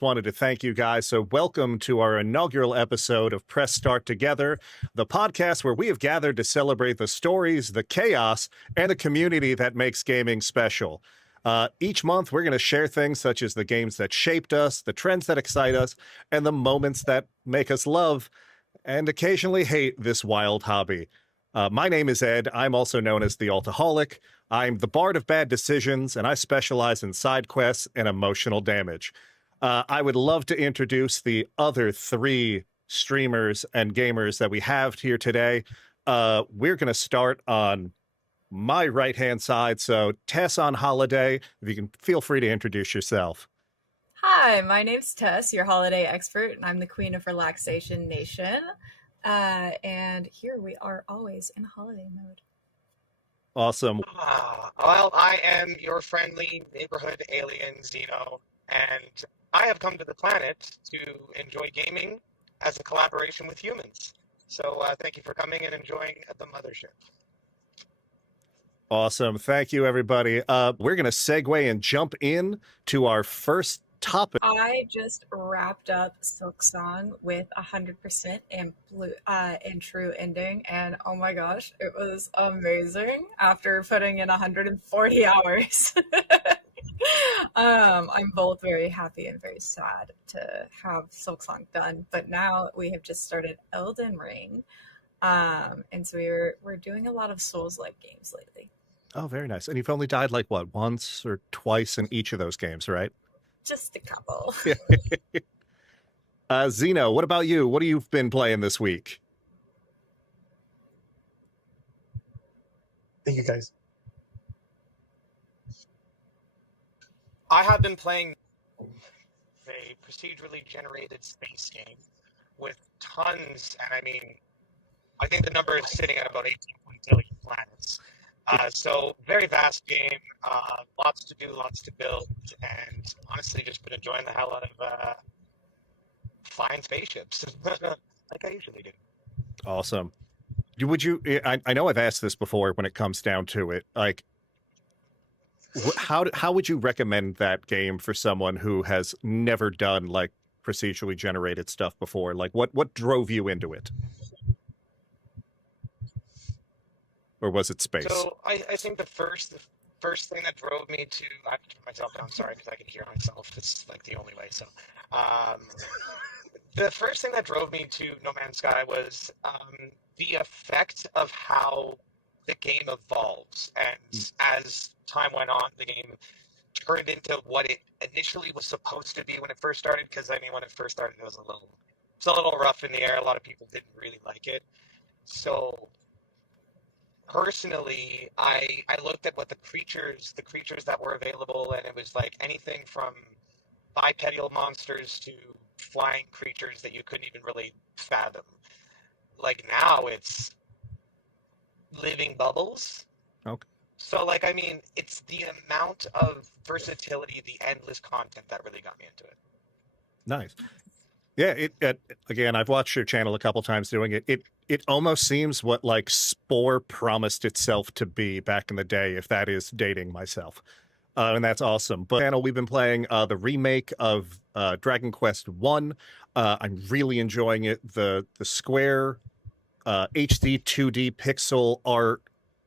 Wanted to thank you guys. So welcome to our inaugural episode of Press Start Together, the podcast where we have gathered to celebrate the stories, the chaos, and the community that makes gaming special. Each month, we're going to share things such as the games that shaped us, the trends that excite us, and the moments that make us love and occasionally hate this wild hobby. My name is Ed. I'm also known as the Altohollic. I'm the bard of bad decisions, and I specialize in side quests and emotional damage. I would love to introduce the other three streamers and gamers that we have here today. We're going to start on my right-hand side. So TessOnHoliday, if you can feel free to introduce yourself. Hi, my name's Tess, your holiday expert, and I'm the Queen of Relaxation Nation. And here we are always in holiday mode. Awesome. Well, I am your friendly neighborhood alien, Xeno, and I have come to the planet to enjoy gaming as a collaboration with humans. So thank you for coming and enjoying the mothership. Awesome. Thank you, everybody. We're going to segue and jump in to our first topic. I just wrapped up Silksong with 100% and true ending, and oh my gosh, it was amazing after putting in 140 hours. I'm both very happy and very sad to have Silksong done, but now we have just started Elden Ring, and so we're doing a lot of Souls-like games lately. Oh, very nice. And you've only died like what, once or twice in each of those games, right? Just a couple. Xeno, what about you? What have you been playing this week? Thank you, guys. I have been playing a procedurally generated space game with tons, and I mean, I think the number is sitting at about 18 billion planets. So very vast game, lots to do, lots to build, and honestly just been enjoying the hell out of flying spaceships, like I usually do. Awesome. I know I've asked this before when it comes down to it, like, how would you recommend that game for someone who has never done like procedurally generated stuff before? Like what drove you into it? Or was it space? So I think the first thing that drove me to, I have to turn myself down, sorry, because I can hear myself. It's like the only way. So the first thing that drove me to No Man's Sky was the effect of how the game evolves. And as time went on, the game turned into what it initially was supposed to be when it first started. Because I mean, when it first started, it was a little rough in the air. A lot of people didn't really like it. So personally, I looked at what the creatures that were available, and it was like anything from bipedal monsters to flying creatures that you couldn't even really fathom. Like now it's living bubbles. Okay. So like, I mean, it's the amount of versatility, the endless content that really got me into it. Nice. Yeah, again, I've watched your channel a couple times doing it. It almost seems what like Spore promised itself to be back in the day, if that is dating myself. And that's awesome. But channel, we've been playing the remake of Dragon Quest 1. I'm really enjoying it. The Square HD 2D pixel art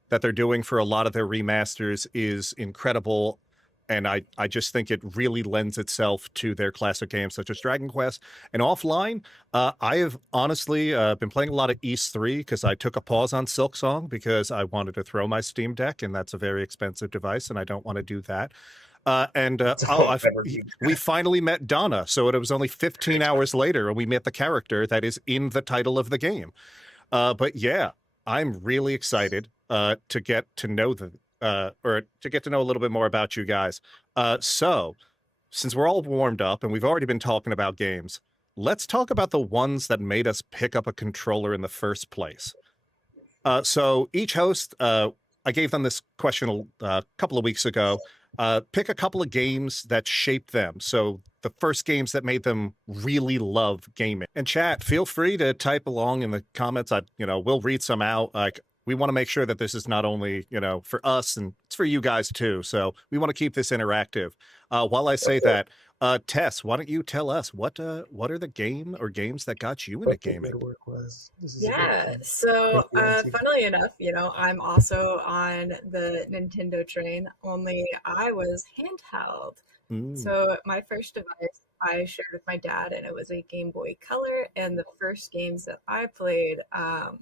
that they're doing for a lot of their remasters is incredible. And I just think it really lends itself to their classic games such as Dragon Quest. And offline, I have honestly been playing a lot of Ys 3 because I took a pause on Silksong because I wanted to throw my Steam Deck, and that's a very expensive device, and I don't want to do that. We finally met Donna, so it was only 15 hours later, and we met the character that is in the title of the game. But yeah, I'm really excited to get to know or to get to know a little bit more about you guys. So since we're all warmed up and we've already been talking about games, let's talk about the ones that made us pick up a controller in the first place. So each host, I gave them this question a couple of weeks ago. Pick a couple of games that shaped them. So the first games that made them really love gaming. And chat, feel free to type along in the comments. We'll read some out. Like, we want to make sure that this is not only, for us, and it's for you guys too. So we want to keep this interactive. While I say that, Tess, why don't you tell us what are the game or games that got you into What the gaming? good work was. This is a good Yeah, thing. so Thank you, Auntie. funnily enough, I'm also on the Nintendo train, only I was handheld. Mm. So my first device I shared with my dad, and it was a Game Boy Color. And the first games that I played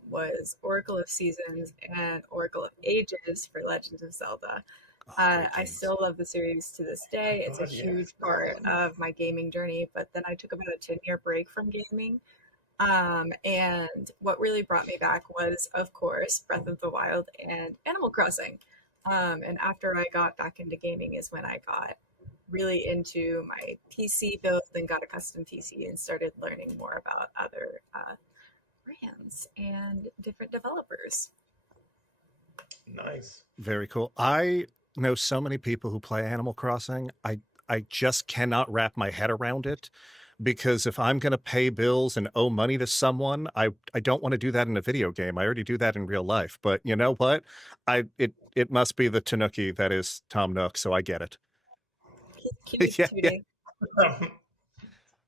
was Oracle of Seasons and Oracle of Ages for Legends of Zelda. Oh, great I games. still love the series to this day. It's a God, yeah. huge part of my gaming journey, but then I took about a 10-year break from gaming. And what really brought me back was, of course, Breath of the Wild and Animal Crossing. And after I got back into gaming is when I got really into my PC build and got a custom PC and started learning more about other brands and different developers. Nice. Very cool. I know so many people who play Animal Crossing. I just cannot wrap my head around it, because if I'm going to pay bills and owe money to someone, I don't want to do that in a video game. I already do that in real life. But you know what? It must be the Tanuki that is Tom Nook, so I get it. He's Yeah, yeah.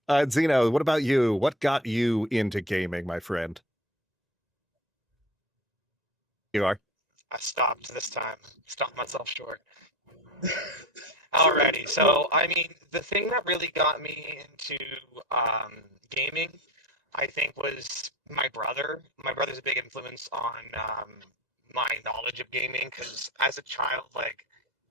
cutie. Zeno, what about you? What got you into gaming, my friend? You are? I stopped this time. Stopped myself short. Alrighty, so I mean, the thing that really got me into gaming, I think, was my brother. My brother's a big influence on my knowledge of gaming because as a child, like,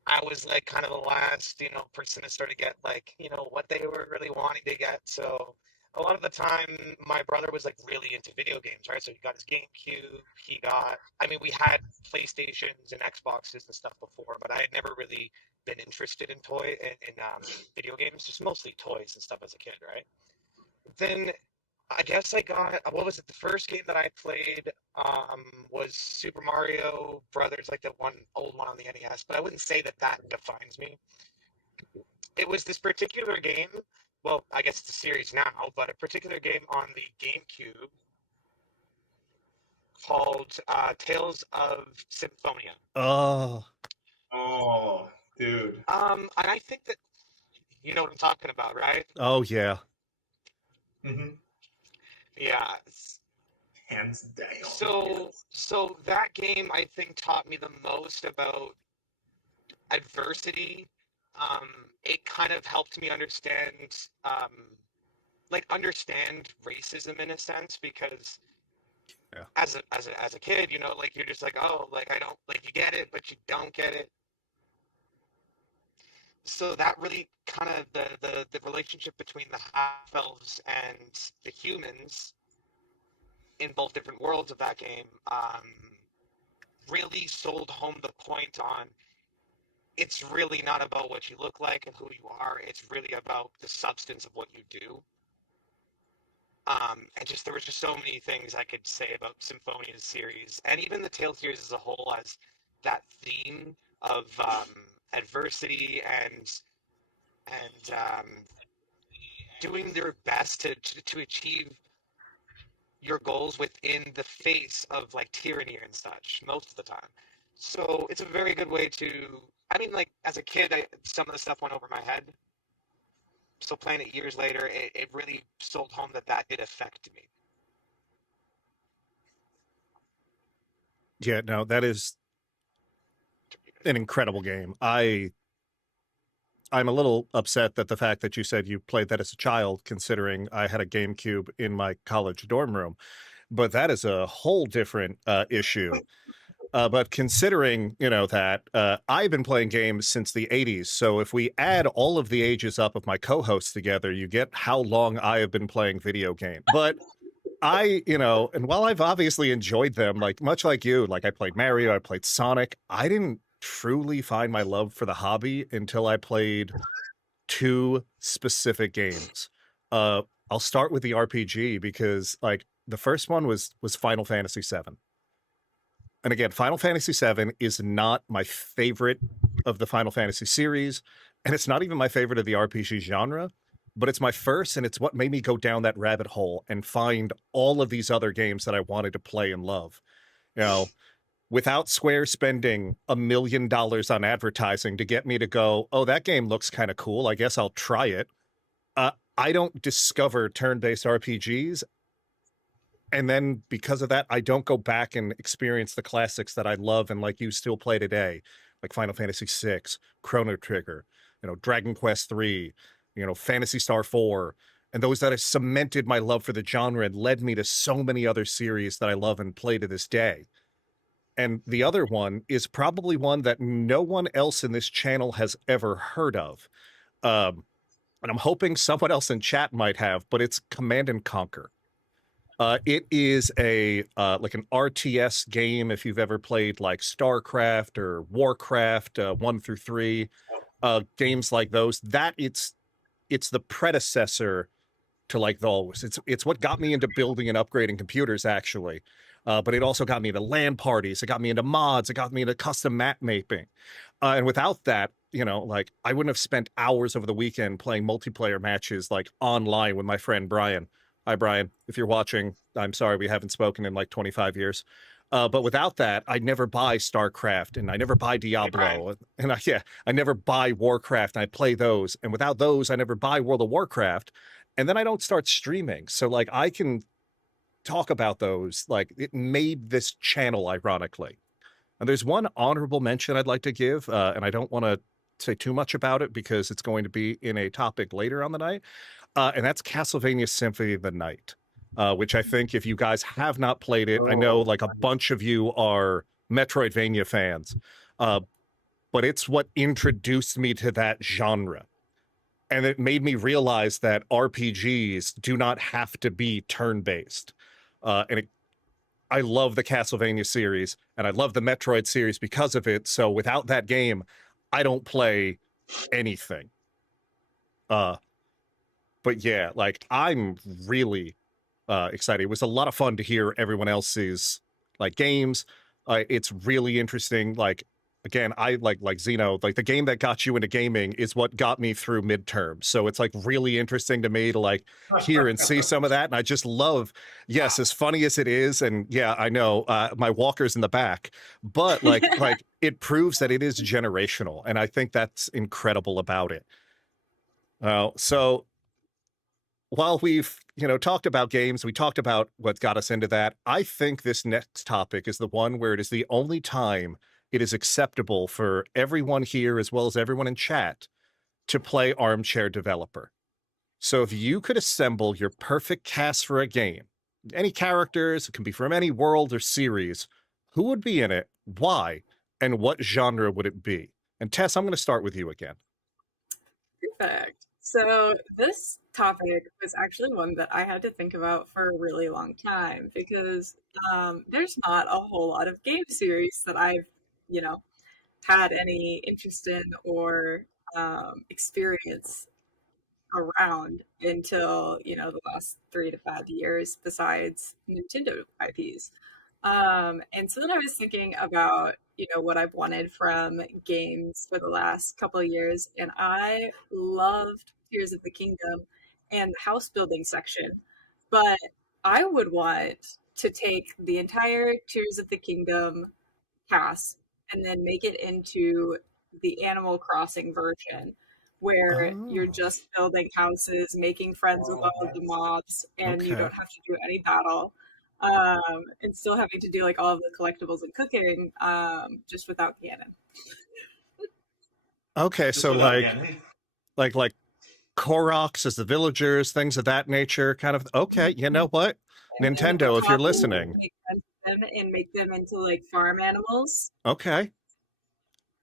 I was like kind of the last, person to sort of get like, what they were really wanting to get. So a lot of the time, my brother was like really into video games, right? So he got his GameCube. I mean, we had PlayStations and Xboxes and stuff before, but I had never really been interested in video games, just mostly toys and stuff as a kid, right? Then I guess I got, what was it? The first game that I played was Super Mario Brothers, like the old one on the NES. But I wouldn't say that that defines me. It was this particular game. Well, I guess it's a series now, but a particular game on the GameCube called Tales of Symphonia. Oh, Dude. And I think that you know what I'm talking about, right? oh yeah. Mm-hmm. Yeah. Hands down. So that game, I think, taught me the most about adversity. It kind of helped me understand, understand racism in a sense, because Yeah. as a kid, like, you're just like, oh, like, I don't, like, you get it, but you don't get it. So that really kind of the relationship between the half elves and the humans in both different worlds of that game really sold home the point on, it's really not about what you look like and who you are. It's really about the substance of what you do. And just there was just so many things I could say about Symphonia's series, and even the Tale series as a whole, as that theme of adversity and doing their best to achieve your goals within the face of like tyranny and such most of the time. So it's a very good way to. I mean, like, as a kid, some of the stuff went over my head. So playing it years later, it really sold home that that did affect me. Yeah, no, that is an incredible game. I'm a little upset that the fact that you said you played that as a child, considering I had a GameCube in my college dorm room, but that is a whole different issue. But considering, that I've been playing games since the 80s, so if we add all of the ages up of my co-hosts together, you get how long I have been playing video games. But and while I've obviously enjoyed them, like much like you, like I played Mario, I played Sonic, I didn't truly find my love for the hobby until I played two specific games. I'll start with the RPG because like the first one was Final Fantasy VII. And again, Final Fantasy VII is not my favorite of the Final Fantasy series, and it's not even my favorite of the RPG genre, but it's my first, and it's what made me go down that rabbit hole and find all of these other games that I wanted to play and love. Without Square spending $1 million on advertising to get me to go, oh, that game looks kind of cool, I guess I'll try it. I don't discover turn-based RPGs, and then because of that, I don't go back and experience the classics that I love and like you still play today, like Final Fantasy VI, Chrono Trigger, Dragon Quest III, Phantasy Star 4, and those that have cemented my love for the genre and led me to so many other series that I love and play to this day. And the other one is probably one that no one else in this channel has ever heard of. And I'm hoping someone else in chat might have, but it's Command and Conquer. It is a like an RTS game. If you've ever played like StarCraft or Warcraft 1 through 3, games like those, it's the predecessor to like those. It's what got me into building and upgrading computers, actually. But it also got me into LAN parties. It got me into mods. It got me into custom map mapping. And without that, like I wouldn't have spent hours over the weekend playing multiplayer matches like online with my friend Brian. Hi, Brian. If you're watching, I'm sorry we haven't spoken in like 25 years. But without that, I'd never buy StarCraft and I never buy Diablo. And I never buy Warcraft and I play those. And without those, I never buy World of Warcraft. And then I don't start streaming. So like I can talk about those. Like it made this channel, ironically. And there's one honorable mention I'd like to give, and I don't want to say too much about it because it's going to be in a topic later on the night. And that's Castlevania Symphony of the Night, which I think if you guys have not played it, I know like a bunch of you are Metroidvania fans, but it's what introduced me to that genre. And it made me realize that RPGs do not have to be turn-based. I love the Castlevania series, and I love the Metroid series because of it, so without that game, I don't play anything. But yeah, like I'm really excited. It was a lot of fun to hear everyone else's like games. It's really interesting. Like again, I like Zeno, like the game that got you into gaming is what got me through midterms. So it's like really interesting to me to like hear and see some of that. And I just love, yes, as funny as it is, and yeah, I know my walker's in the back, but like it proves that it is generational, and I think that's incredible about it. So while we've talked about games, we talked about what got us into that. I think this next topic is the one where it is the only time it is acceptable for everyone here as well as everyone in chat to play armchair developer. So if you could assemble your perfect cast for a game, any characters, it can be from any world or series, who would be in it, why, and what genre would it be? And Tess, I'm going to start with you again. Perfect. So this topic was actually one that I had to think about for a really long time because there's not a whole lot of game series that I've, had any interest in or experience around until, the last 3 to 5 years besides Nintendo IPs. And so then I was thinking about, what I've wanted from games for the last couple of years, and I loved Tears of the Kingdom and the house building section, but I would want to take the entire Tears of the Kingdom cast and then make it into the Animal Crossing version where you're just building houses, making friends with all of the mobs, and you don't have to do any battle. And still having to do like all of the collectibles and cooking, just without Ganon. Okay, so like Koroks as the villagers, things of that nature, kind of. Okay, you know what, Nintendo, if you're listening, make them into like farm animals. Okay.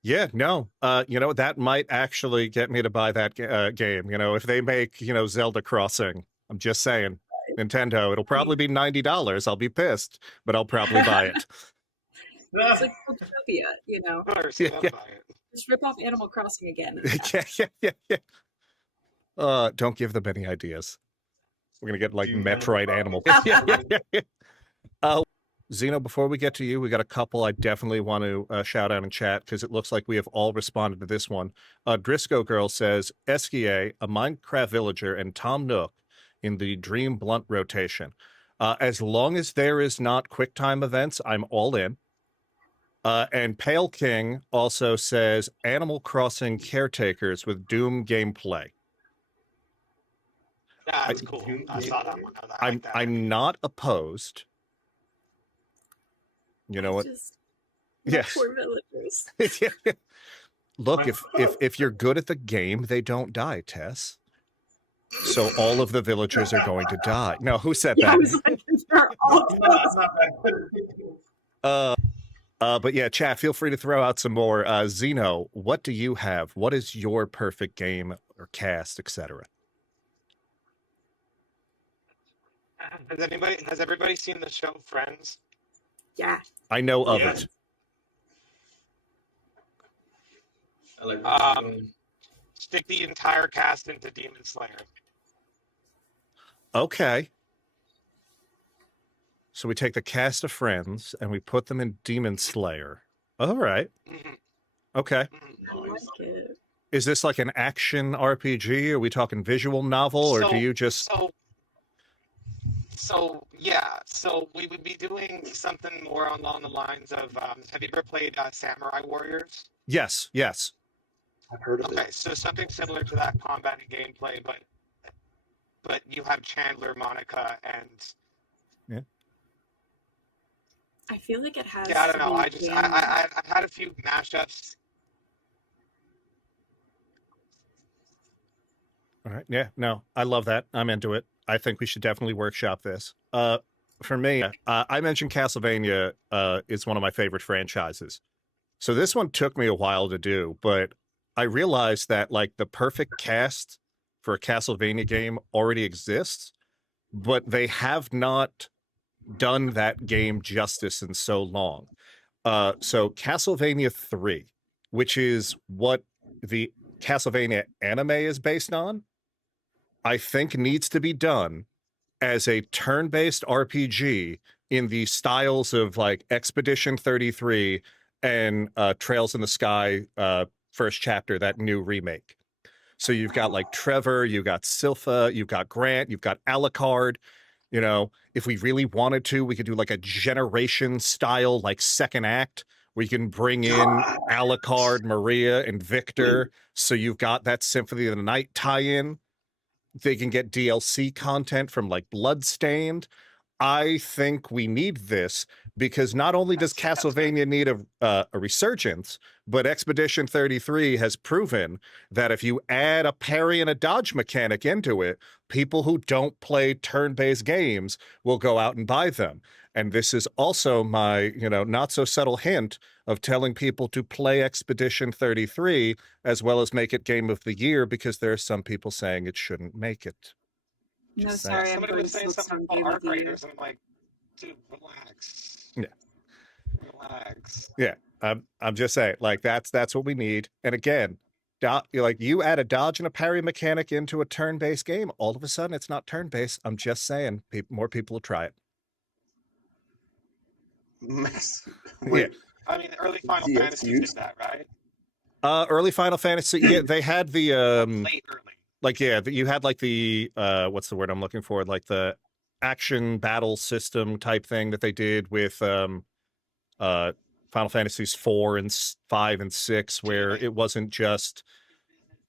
Yeah, no, that might actually get me to buy that game. If they make Zelda Crossing, I'm just saying. Nintendo, it'll probably be $90. I'll be pissed, but I'll probably buy it. It's like Utopia, Yeah. Just rip off Animal Crossing again. Yeah. Don't give them any ideas. We're gonna get like Metroid Animal. Zeno, before we get to you, we got a couple I definitely want to shout out in chat because it looks like we have all responded to this one. Driscoll Girl says, Eskia, a Minecraft villager, and Tom Nook in the Dream Blunt rotation. As long as there is not QuickTime events, I'm all in. And Pale King also says Animal Crossing caretakers with Doom gameplay. That's cool. I saw that one. I like that. I'm not opposed. You know what? Just Yes. poor villagers. Look, if you're good at the game, they don't die, Tess. So all of the villagers are going to die. No, who said Yeah, I that? was like, they're all But yeah, chat, feel free to throw out some more. Xeno, what do you have? What is your perfect game or cast, etc.? Has everybody seen the show Friends? Yeah. I know of Yeah. it. I like that. Stick the entire cast into Demon Slayer. Okay. So we take the cast of Friends and we put them in Demon Slayer. All right. Mm-hmm. Okay. I like it. Is this like an action RPG? Are we talking visual novel, or do you just... So we would be doing something more along the lines of, have you ever played Samurai Warriors? Yes. I've heard of Okay, it. so something similar to that combat and gameplay, but you have Chandler, Monica, and I feel like it has. yeah, I don't know. to be I've had a few mashups. All right. Yeah, no, I love that. I'm into it. I think we should definitely workshop this. For me, I mentioned Castlevania is one of my favorite franchises. So this one took me a while to do, but I realized that like the perfect cast for a Castlevania game already exists, but they have not done that game justice in so long. So Castlevania 3, which is what the Castlevania anime is based on, I think needs to be done as a turn-based RPG in the styles of like Expedition 33 and Trails in the Sky first chapter, that new remake. So you've got like Trevor, you've got Silpha, you've got Grant, you've got Alucard. You know, if we really wanted to, we could do like a generation style, like second act, where you can bring in Alucard, Maria, and Victor. So you've got that Symphony of the Night tie-in. They can get DLC content from like Bloodstained. I think we need this because not only does Castlevania need a resurgence, but Expedition 33 has proven that if you add a parry and a dodge mechanic into it, people who don't play turn-based games will go out and buy them. And this is also my, not so subtle hint of telling people to play Expedition 33 as well as make it Game of the Year, because there are some people saying it shouldn't make it. No, Just sorry, I'm Somebody going was saying to something some about game of art the year. writers, and I'm like, dude, relax. Yeah. Relax. Yeah, I'm just saying, like that's what we need. And again, you add a dodge and a parry mechanic into a turn-based game, all of a sudden it's not turn-based. I'm just saying, more people will try it. Wait, I mean, early Final DXUs? Fantasy did that, right? Early Final Fantasy, yeah, they had the Late early. like you had like the what's the word I'm looking for, like the action battle system type thing that they did with Final Fantasies 4 and 5 and 6, where it wasn't just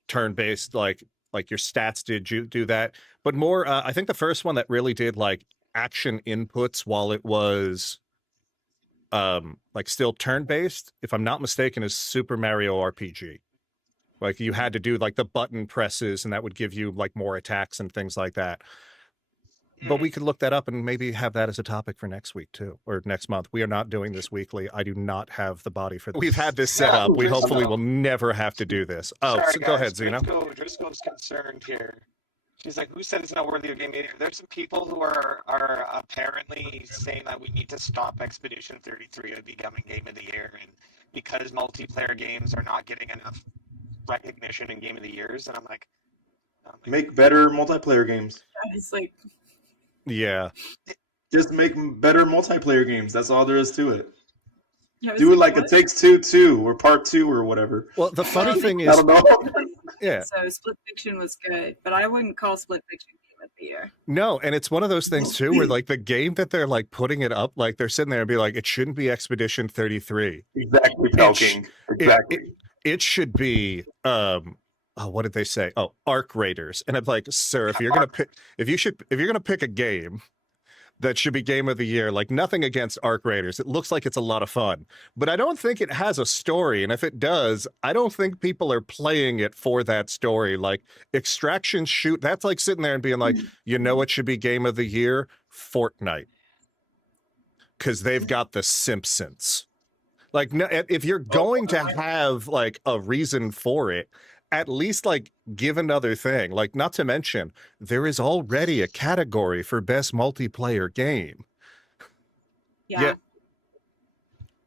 turn-based, like your stats did do that, but more I think the first one that really did like action inputs while it was like still turn-based, if I'm not mistaken, is Super Mario RPG. Like you had to do like the button presses and that would give you like more attacks and things like that. But we could look that up and maybe have that as a topic for next week too, or next month. We are not doing this weekly. I do not have the body for this. We've had this set up. We hopefully will never have to do this. Oh, Sorry, so go ahead, Xeno. Driscoll's concerned here. She's like, who said it's not worthy of game media? There's some people who are apparently saying that we need to stop Expedition 33 of becoming Game of the Year, and because multiplayer games are not getting enough recognition in Game of the Years, and I'm like, make better multiplayer games. It's like, Yeah. Just make better multiplayer games. That's all there is to it. I was Do it like what? It Takes Two 2 or Part 2 or whatever. Well, the funny thing I is, don't know. yeah, So Split Fiction was good, but I wouldn't call Split Fiction Game of the Year. no, and it's one of those things too, where like the game that they're like putting it up, like they're sitting there and be like, it shouldn't be Expedition 33. Exactly, Pelking. Exactly. It should be oh, what did they say? Oh, arc raiders. And I'm like, sir, if you're gonna pick a game that should be game of the year, like, nothing against arc raiders, it looks like it's a lot of fun, but I don't think it has a story. And if it does, I don't think people are playing it for that story. Like, extraction shoot, that's like sitting there and being like, you know what should be game of the year? Fortnite, because they've got the Simpsons. Like, no, if you're going to have like a reason for it, at least like give another thing. Like, not to mention, there is already a category for best multiplayer game. Yeah.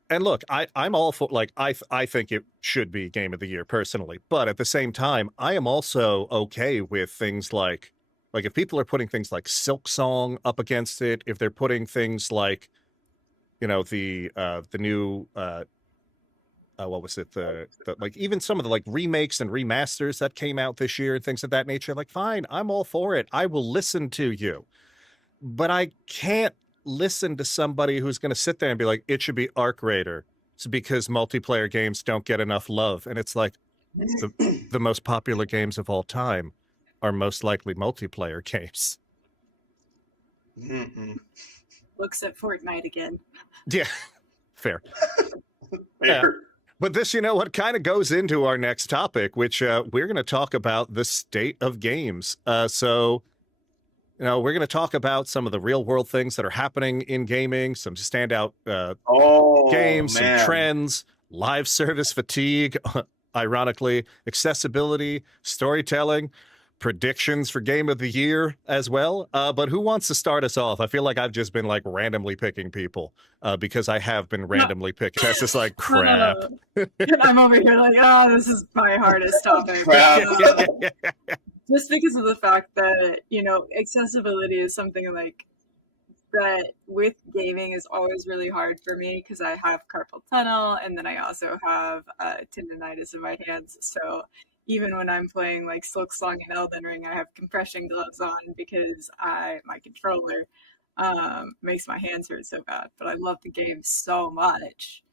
And look, I'm all for, like, I think it should be game of the year personally, but at the same time, I am also okay with things like if people are putting things like Silk Song up against it, if they're putting things like, you know, the new what was it? The like, even some of the like remakes and remasters that came out this year and things of that nature. Like, fine, I'm all for it. I will listen to you, but I can't listen to somebody who's going to sit there and be like, it should be Arc Raider. It's because multiplayer games don't get enough love, and it's like the most popular games of all time are most likely multiplayer games. Looks at Fortnite again. Yeah, fair. Yeah. But this, you know what, kind of goes into our next topic, which we're going to talk about the state of games. So, you know, we're going to talk about some of the real world things that are happening in gaming, some standout games, some trends, live service fatigue, ironically, accessibility, storytelling, predictions for game of the year as well. But who wants to start us off? I feel like I've just been like randomly picking people because I have been randomly picking. That's just like crap. No. I'm over here like, oh, this is my hardest topic. Just because of the fact that, you know, accessibility is something like that with gaming is always really hard for me because I have carpal tunnel and then I also have tendonitis in my hands. So even when I'm playing like Silk Song and Elden Ring, I have compression gloves on because my controller makes my hands hurt so bad. But I love the game so much.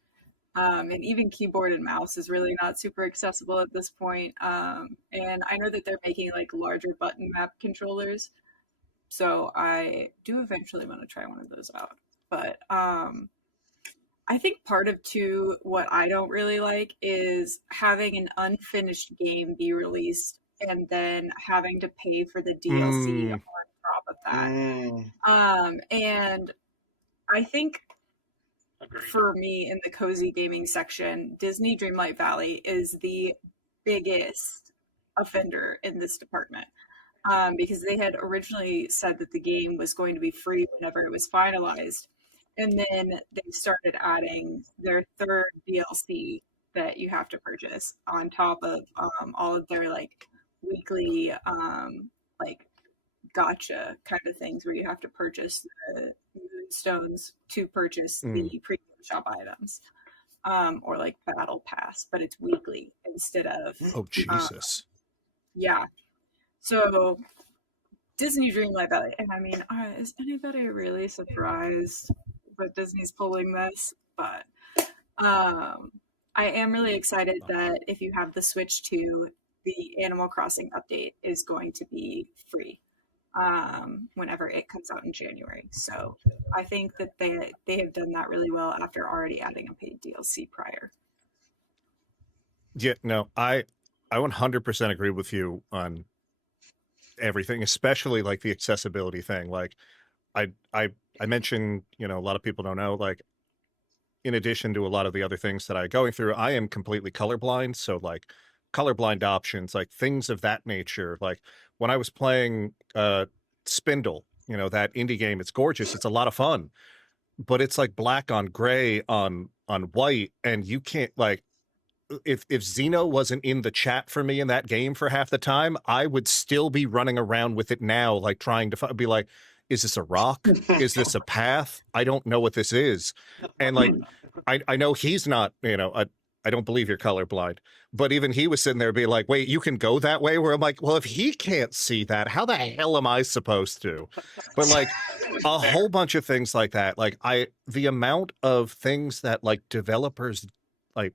And even keyboard and mouse is really not super accessible at this point. And I know that they're making like larger button map controllers. So I do eventually want to try one of those out. But I think part of too what I don't really like is having an unfinished game be released and then having to pay for the DLC on top of that. And I think for me in the cozy gaming section, Disney Dreamlight Valley is the biggest offender in this department. Because they had originally said that the game was going to be free whenever it was finalized. And then they started adding their third DLC that you have to purchase on top of all of their like weekly like gotcha kind of things where you have to purchase the moonstones to purchase the premium shop items or like battle pass, but it's weekly instead of Jesus. Yeah. So Disney Dreamlight Valley, and I mean, is anybody really surprised that Disney's pulling this? But I am really excited that if you have the Switch 2, the Animal Crossing update is going to be free whenever it comes out in January. So I think that they have done that really well after already adding a paid DLC prior. Yeah, no, I 100% agree with you on everything, especially like the accessibility thing. Like I mentioned, you know, a lot of people don't know, like, in addition to a lot of the other things that I'm going through, I am completely colorblind. So like colorblind options, like things of that nature. Like when I was playing Spindle, you know, that indie game, it's gorgeous. It's a lot of fun, but it's like black on gray on white. And you can't, like, if Xeno wasn't in the chat for me in that game for half the time, I would still be running around with it now, like trying to be like, is this a rock? Is this a path? I don't know what this is. And like, I know he's not, you know, I don't believe you're colorblind, but even he was sitting there being like, wait, you can go that way? Where I'm like, well, if he can't see that, how the hell am I supposed to? But like a whole bunch of things like that. Like the amount of things that like developers like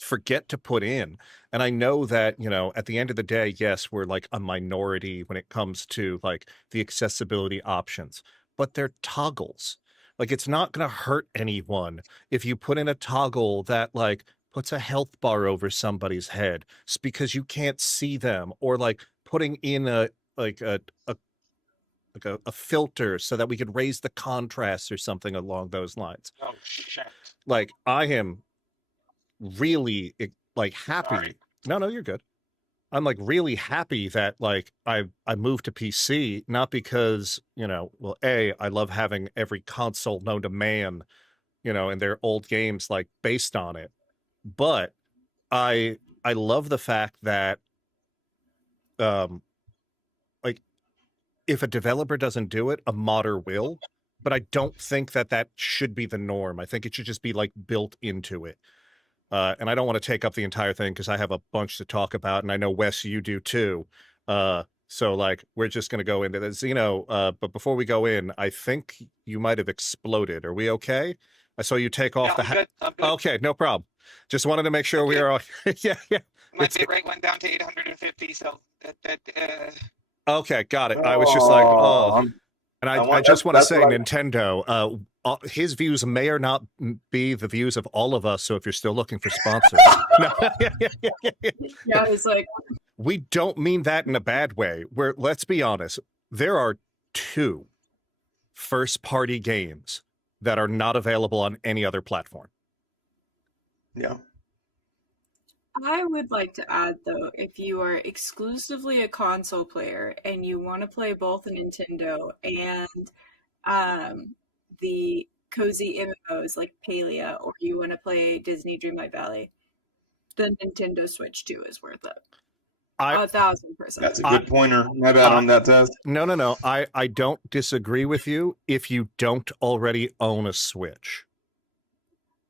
forget to put in. And I know that, at the end of the day, yes, we're like a minority when it comes to like the accessibility options, but they're toggles. Like, it's not going to hurt anyone if you put in a toggle that like puts a health bar over somebody's head because you can't see them, or like putting in a filter so that we could raise the contrast or something along those lines. Oh shit! Like, I am really like happy. Sorry. No, you're good. I'm like really happy that like I moved to PC, not because, well, I love having every console known to man, and their old games like based on it. But I love the fact that like if a developer doesn't do it, a modder will. But I don't think that should be the norm. I think it should just be like built into it. And I don't want to take up the entire thing because I have a bunch to talk about, and I know, Wes, you do too. So like we're just going to go into this, but before we go in, I think you might have exploded. Are we okay? I saw you take off the hat. Okay, no problem. Just wanted to make sure we are all yeah. My bit rate went down to 850, so Okay, got it. I was just like, and I just want to say, Nintendo, his views may or not be the views of all of us. So if you're still looking for sponsors, no. Yeah, it's like, we don't mean that in a bad way. Let's be honest, there are 2 first-party games that are not available on any other platform. Yeah. I would like to add, though, if you are exclusively a console player and you want to play both Nintendo and the cozy MMOs like Palia, or you want to play Disney Dreamlight Valley, the Nintendo Switch 2 is worth it. 1,000%. That's a good pointer. My bad on that, Tess. No. I don't disagree with you if you don't already own a Switch.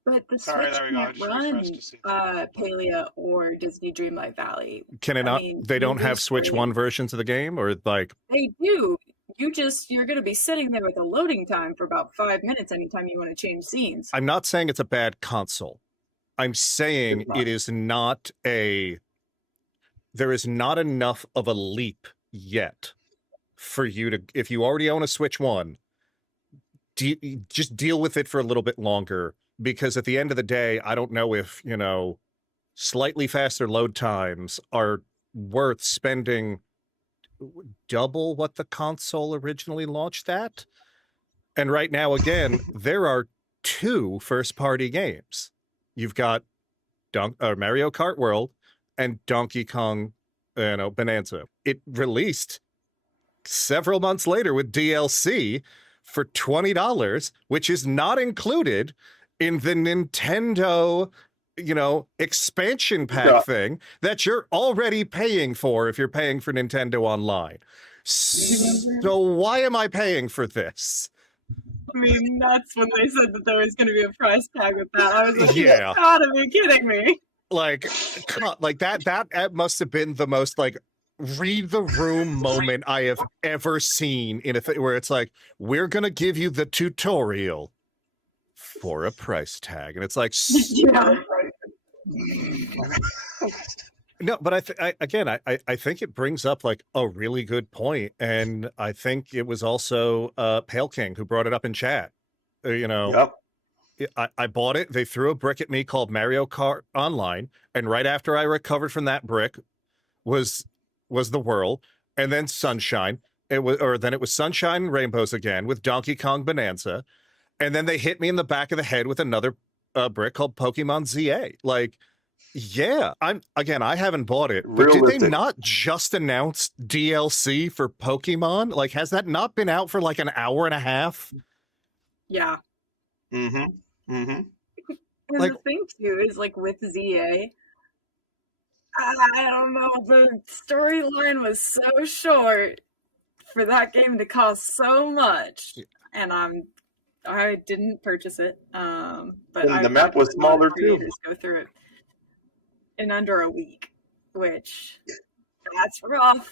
But the Switch can't run Palia or Disney Dreamlight Valley. Can it not? They don't have Switch 1 versions of the game, or like they do. You're going to be sitting there with a loading time for about 5 minutes anytime you want to change scenes. I'm not saying it's a bad console. I'm saying it is not there is not enough of a leap yet for you to, if you already own a Switch 1, just deal with it for a little bit longer, because at the end of the day, I don't know if, slightly faster load times are worth spending double what the console originally launched at. And right now, again, there are 2 first-party games. You've got Mario Kart World and Donkey Kong, Bonanza. It released several months later with DLC for $20, which is not included in the Nintendo, expansion pack thing that you're already paying for if you're paying for Nintendo Online. So why am I paying for this? I mean, that's when they said that there was going to be a price tag with that. I was like, yeah. You gotta be kidding me. Like that must have been the most like read the room moment I have ever seen in a thing where it's like, we're gonna give you the tutorial for a price tag, and it's like, yeah. No, but I think it brings up like a really good point, and I think it was also Pale King who brought it up in chat. Yep. I bought it. They threw a brick at me called Mario Kart Online, and right after I recovered from that brick was the Whirl, and then Sunshine. Then it was Sunshine and Rainbows again with Donkey Kong Bonanza, and then they hit me in the back of the head with another brick called Pokemon ZA. Like, yeah, I haven't bought it, but did they not just announce DLC for Pokemon? Like, has that not been out for like an hour and a half? Yeah. Mm-hmm. And the thing too is, like, with ZA, I don't know, the storyline was so short for that game to cost so much, and I didn't purchase it. But the map was smaller too. Go through it in under a week, which that's rough.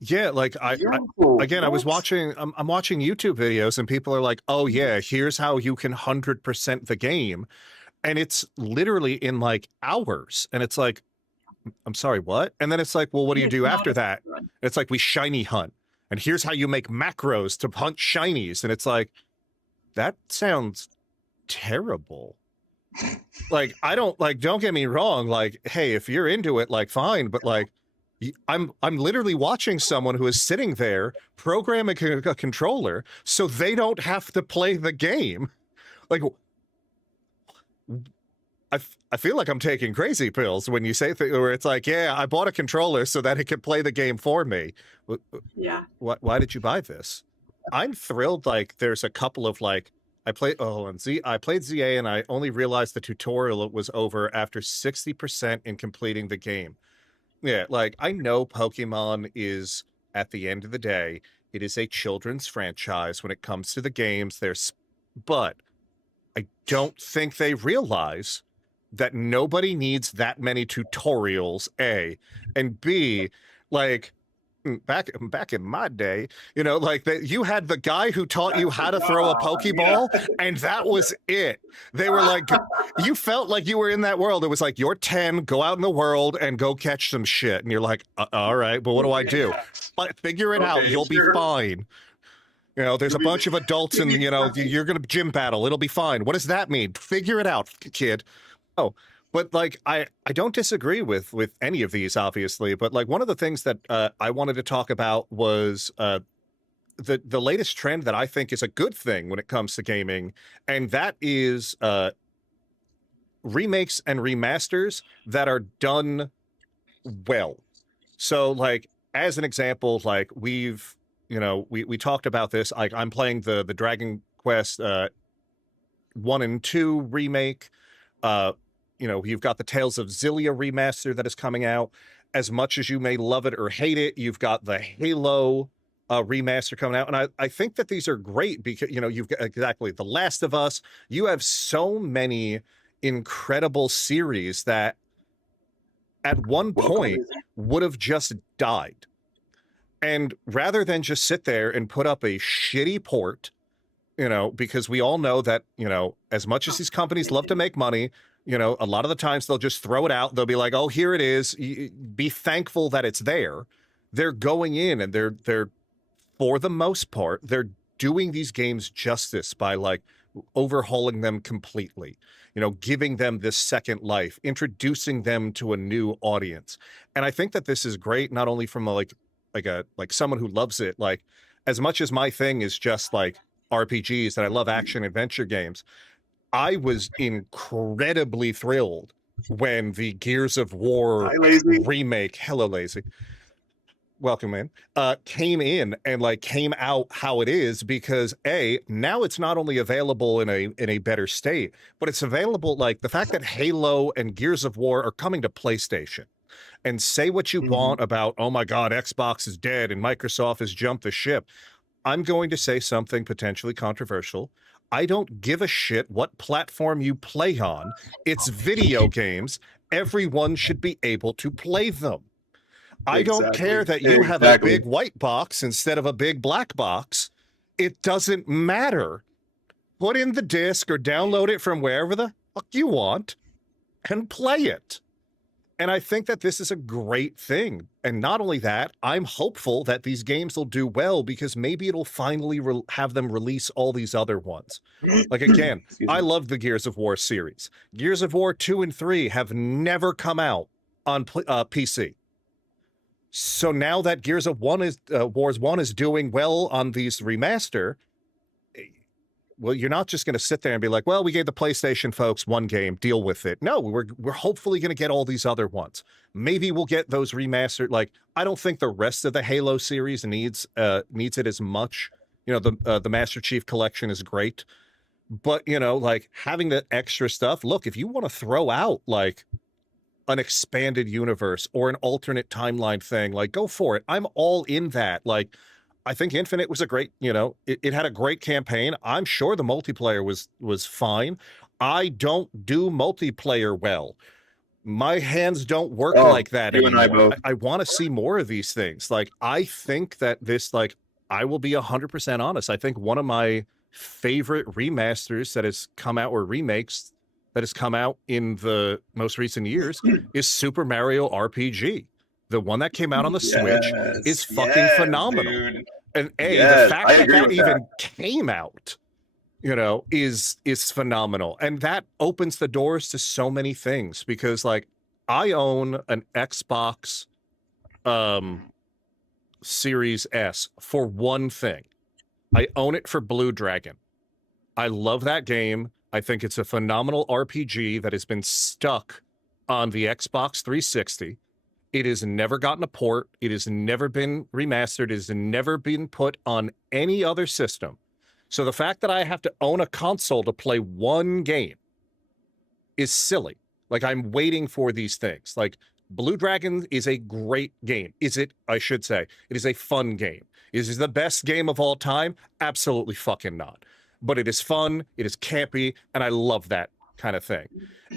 Yeah, like I was watching. I'm watching YouTube videos, and people are like, "Oh yeah, here's how you can 100% the game," and it's literally in like hours, and it's like, I'm sorry, what? And then it's like, well, what do you It's do not after a that? run. It's like, we shiny hunt, and here's how you make macros to hunt shinies, and it's like, that sounds terrible. Like, I don't, like, don't get me wrong, like, hey, if you're into it, like, fine, but like, I'm literally watching someone who is sitting there programming a controller so they don't have to play the game. Like, I feel like I'm taking crazy pills when you say things where it's like, yeah, I bought a controller so that it could play the game for me. Yeah. Why did you buy this? I'm thrilled. Like, there's a couple of like, I played ZA and I only realized the tutorial was over after 60% in completing the game. Yeah, like, I know Pokemon is, at the end of the day, it is a children's franchise when it comes to the games. But I don't think they realize that nobody needs that many tutorials, A, and B, like, back in my day, you know, like, you had the guy who taught you how to throw a Pokeball, and that was it. They were like, you felt like you were in that world. It was like, you're 10, go out in the world and go catch some shit. And you're like, all right, but what do I do? But figure it out. You'll be fine. You know, there's a bunch of adults and, you know, you're going to gym battle. It'll be fine. What does that mean? Figure it out, kid. Oh, but like, I don't disagree with any of these, obviously. But like, one of the things that I wanted to talk about was the latest trend that I think is a good thing when it comes to gaming. And that is remakes and remasters that are done well. So like, as an example, like, we've, you know, we talked about this. Like, I'm playing the Dragon Quest 1 and 2 remake. You know, you've got the Tales of Xillia remaster that is coming out. As much as you may love it or hate it, you've got the Halo remaster coming out. And I think that these are great because, you know, you've got exactly The Last of Us. You have so many incredible series that at one point would have just died. And rather than just sit there and put up a shitty port, you know, because we all know that, you know, as much as these companies love to make money, you know, a lot of the times they'll just throw it out. They'll be like, oh, here it is. Be thankful that it's there. They're going in and they're for the most part, they're doing these games justice by like overhauling them completely, you know, giving them this second life, introducing them to a new audience. And I think that this is great, not only from like someone who loves it, like, as much as my thing is just like RPGs and I love action adventure games, I was incredibly thrilled when the Gears of War remake, hello Lazy, welcome in, came in and like came out how it is, because now it's not only available in a better state, but it's available, like, the fact that Halo and Gears of War are coming to PlayStation. And say what you want about, oh my God, Xbox is dead and Microsoft has jumped the ship. I'm going to say something potentially controversial. I don't give a shit what platform you play on. It's video games. Everyone should be able to play them. I don't care that you have a big white box instead of a big black box. It doesn't matter. Put in the disc or download it from wherever the fuck you want and play it. And I think that this is a great thing. And not only that, I'm hopeful that these games will do well because maybe it'll finally have them release all these other ones. Like, again, I love the Gears of War series. Gears of War 2 and 3 have never come out on PC. So now that Gears of Wars 1 is doing well on these remaster, well, you're not just going to sit there and be like, well, we gave the PlayStation folks one game, deal with it. No, we're hopefully going to get all these other ones. Maybe we'll get those remastered. Like, I don't think the rest of the Halo series needs it as much. You know, the Master Chief Collection is great, but, you know, like, having the extra stuff. Look, if you want to throw out like an expanded universe or an alternate timeline thing, like, go for it. I'm all in that. Like, I think Infinite was a great, you know, it had a great campaign. I'm sure the multiplayer was fine. I don't do multiplayer well. My hands don't work like that anymore. I want to see more of these things. Like, I think that this, like, I will be 100% honest. I think one of my favorite remasters that has come out, or remakes that has come out in the most recent years is Super Mario RPG. The one that came out on the Switch is fucking phenomenal. Dude. And the Yes, fact I that agree that with even came out, you know, is phenomenal. And that opens the doors to so many things, because like I own an Xbox Series S for one thing. I own it for Blue Dragon. I love that game. I think it's a phenomenal RPG that has been stuck on the Xbox 360. It has never gotten a port. It has never been remastered. It has never been put on any other system. So the fact that I have to own a console to play one game is silly. Like, I'm waiting for these things. Like, Blue Dragon is a great game. I should say, it is a fun game. Is it the best game of all time? Absolutely fucking not. But it is fun, it is campy, and I love that kind of thing.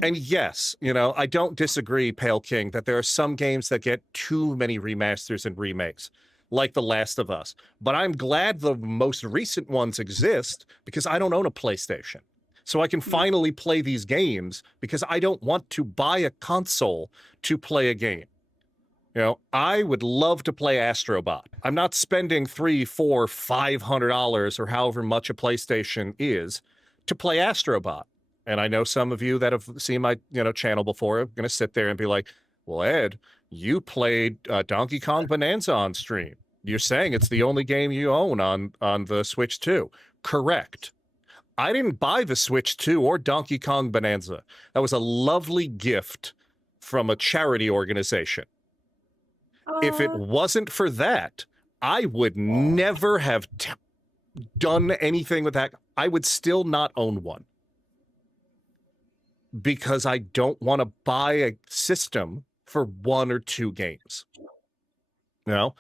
And yes, you know, I don't disagree, Pale King, that there are some games that get too many remasters and remakes, like The Last of Us. But I'm glad the most recent ones exist, because I don't own a PlayStation. So I can finally play these games, because I don't want to buy a console to play a game. You know, I would love to play Astrobot. I'm not spending $300, $400, $500 or however much a PlayStation is to play Astrobot. And I know some of you that have seen my, you know, channel before are going to sit there and be like, well, Ed, you played Donkey Kong Bonanza on stream. You're saying it's the only game you own on the Switch 2. Correct. I didn't buy the Switch 2 or Donkey Kong Bonanza. That was a lovely gift from a charity organization. If it wasn't for that, I would never have done anything with that. I would still not own one, because I don't want to buy a system for one or two games. You know?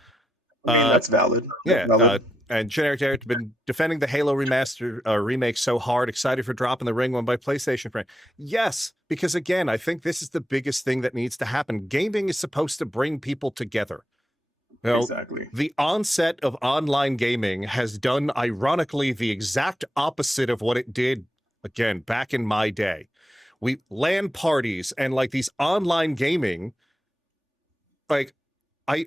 I mean, that's valid. Yeah. Valid. And Generic Derek been defending the Halo remaster remake so hard, excited for dropping the Ring one by PlayStation friend. Yes, because again, I think this is the biggest thing that needs to happen. Gaming is supposed to bring people together. You know, Exactly. The onset of online gaming has done, ironically, the exact opposite of what it did, again, back in my day. LAN parties and like these online gaming, like I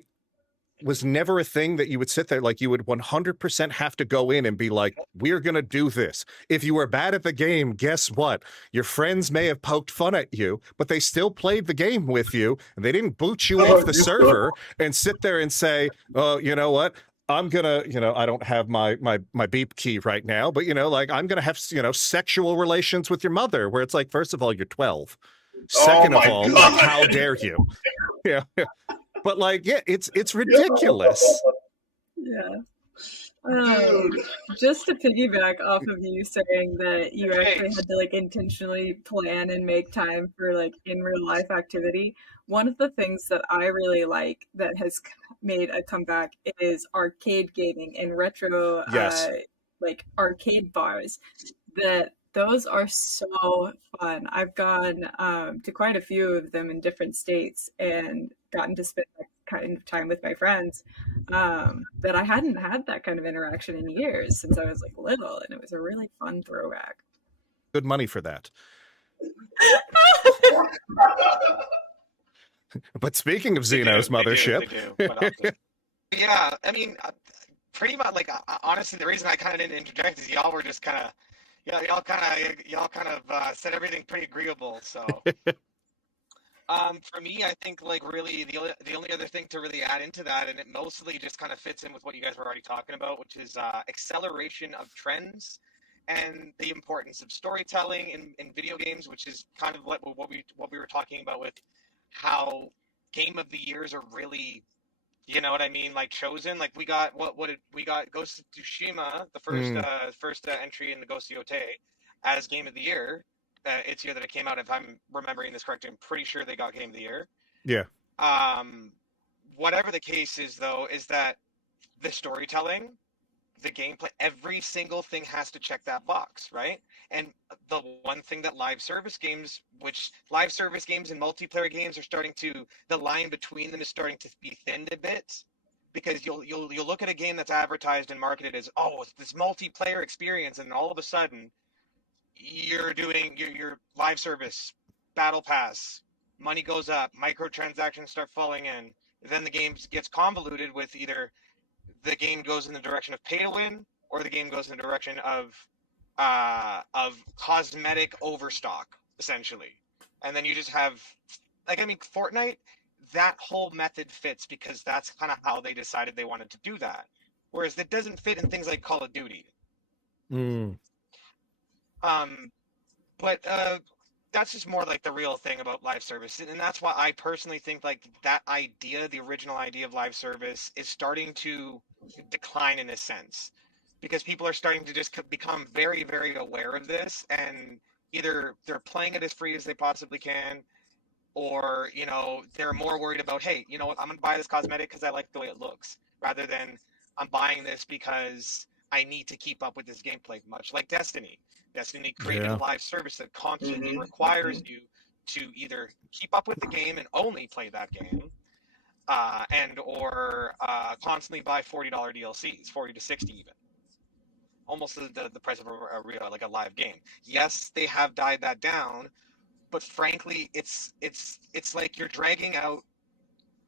was never a thing that you would sit there, like you would 100% have to go in and be like, we're going to do this. If you were bad at the game, guess what? Your friends may have poked fun at you, but they still played the game with you, and they didn't boot you off the server and sit there and say, oh, you know what? I'm gonna, you know, I don't have my beep key right now, but, you know, like, I'm gonna have, you know, sexual relations with your mother, where it's like, first of all, you're 12. Second of all, like, how dare you? Yeah. But like, yeah, it's ridiculous. Yeah. Just to piggyback off of you saying that you actually had to like intentionally plan and make time for like in real life activity, one of the things that I really like that has made a comeback is arcade gaming and retro like arcade bars. Those are so fun. I've gone to quite a few of them in different states and gotten to spend that kind of time with my friends that I hadn't had that kind of interaction in years since I was like little, and it was a really fun throwback. Good money for that. But speaking of Xenos Mothership, yeah, I mean, pretty much like honestly, the reason I kind of didn't interject is y'all were just kind of. Yeah, y'all kind of said everything pretty agreeable. So, for me, I think like really the only other thing to really add into that, and it mostly just kind of fits in with what you guys were already talking about, which is acceleration of trends and the importance of storytelling in video games, which is kind of what we were talking about with how game of the years are really. You know what I mean? Like chosen, like we got we got Ghost of Tsushima, the first entry in the Ghost of Yotei as Game of the Year. It's year that it came out. If I'm remembering this correctly, I'm pretty sure they got Game of the Year. Yeah. Whatever the case is, though, is that the storytelling, the gameplay, every single thing has to check that box, right? And the one thing that live service games and multiplayer games are starting to, the line between them is starting to be thinned a bit, because you'll look at a game that's advertised and marketed as, oh, it's this multiplayer experience, and all of a sudden you're doing your live service, battle pass, money goes up, microtransactions start falling in. Then the game gets convoluted with either the game goes in the direction of pay to win or the game goes in the direction of cosmetic overstock, essentially. And then you just have, like, I mean, Fortnite, that whole method fits because that's kind of how they decided they wanted to do that. Whereas it doesn't fit in things like Call of Duty. Mm. But that's just more like the real thing about live service. And that's why I personally think like that idea, the original idea of live service, is starting to decline in a sense. Because people are starting to just become very, very aware of this, and either they're playing it as free as they possibly can, or, you know, they're more worried about, hey, you know what, I'm going to buy this cosmetic because I like the way it looks, rather than I'm buying this because I need to keep up with this gameplay, much like Destiny. Destiny created a live service that constantly requires you to either keep up with the game and only play that game, or constantly buy $40 DLCs, 40 to 60 even. Almost the price of a real, like a live game. Yes, they have died that down, but frankly, it's like you're dragging out,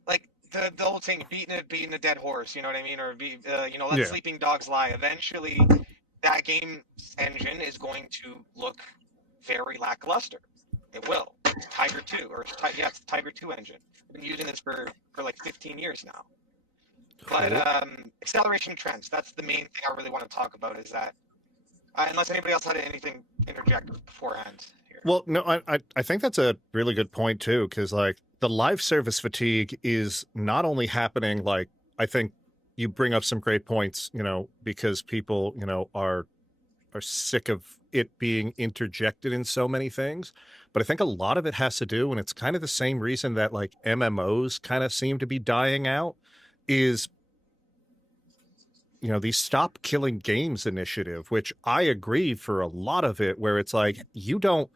like the old saying, beating a dead horse. You know what I mean? Or let sleeping dogs lie. Eventually, that game engine is going to look very lackluster. It will. It's Tiger 2, it's the Tiger 2 engine. I've been using this for like 15 years now. But acceleration trends, that's the main thing I really want to talk about, is that, unless anybody else had anything to interject beforehand here. Well, no, I think that's a really good point too, because like the live service fatigue is not only happening, like, I think you bring up some great points, you know, because people, you know, are sick of it being interjected in so many things. But I think a lot of it has to do, and it's kind of the same reason that like MMOs kind of seem to be dying out, is, you know, the Stop Killing Games initiative, which I agree for a lot of it, where it's like, you don't,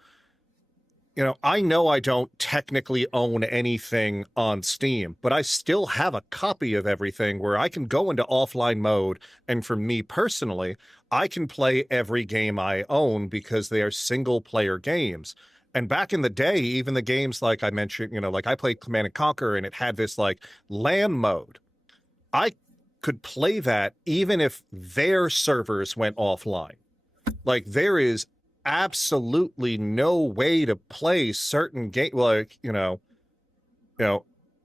you know I don't technically own anything on Steam, but I still have a copy of everything where I can go into offline mode. And for me personally, I can play every game I own because they are single player games. And back in the day, even the games like I mentioned, you know, like I played Command and Conquer and it had this like LAN mode. I could play that even if their servers went offline. Like, there is absolutely no way to play certain game, like, you know,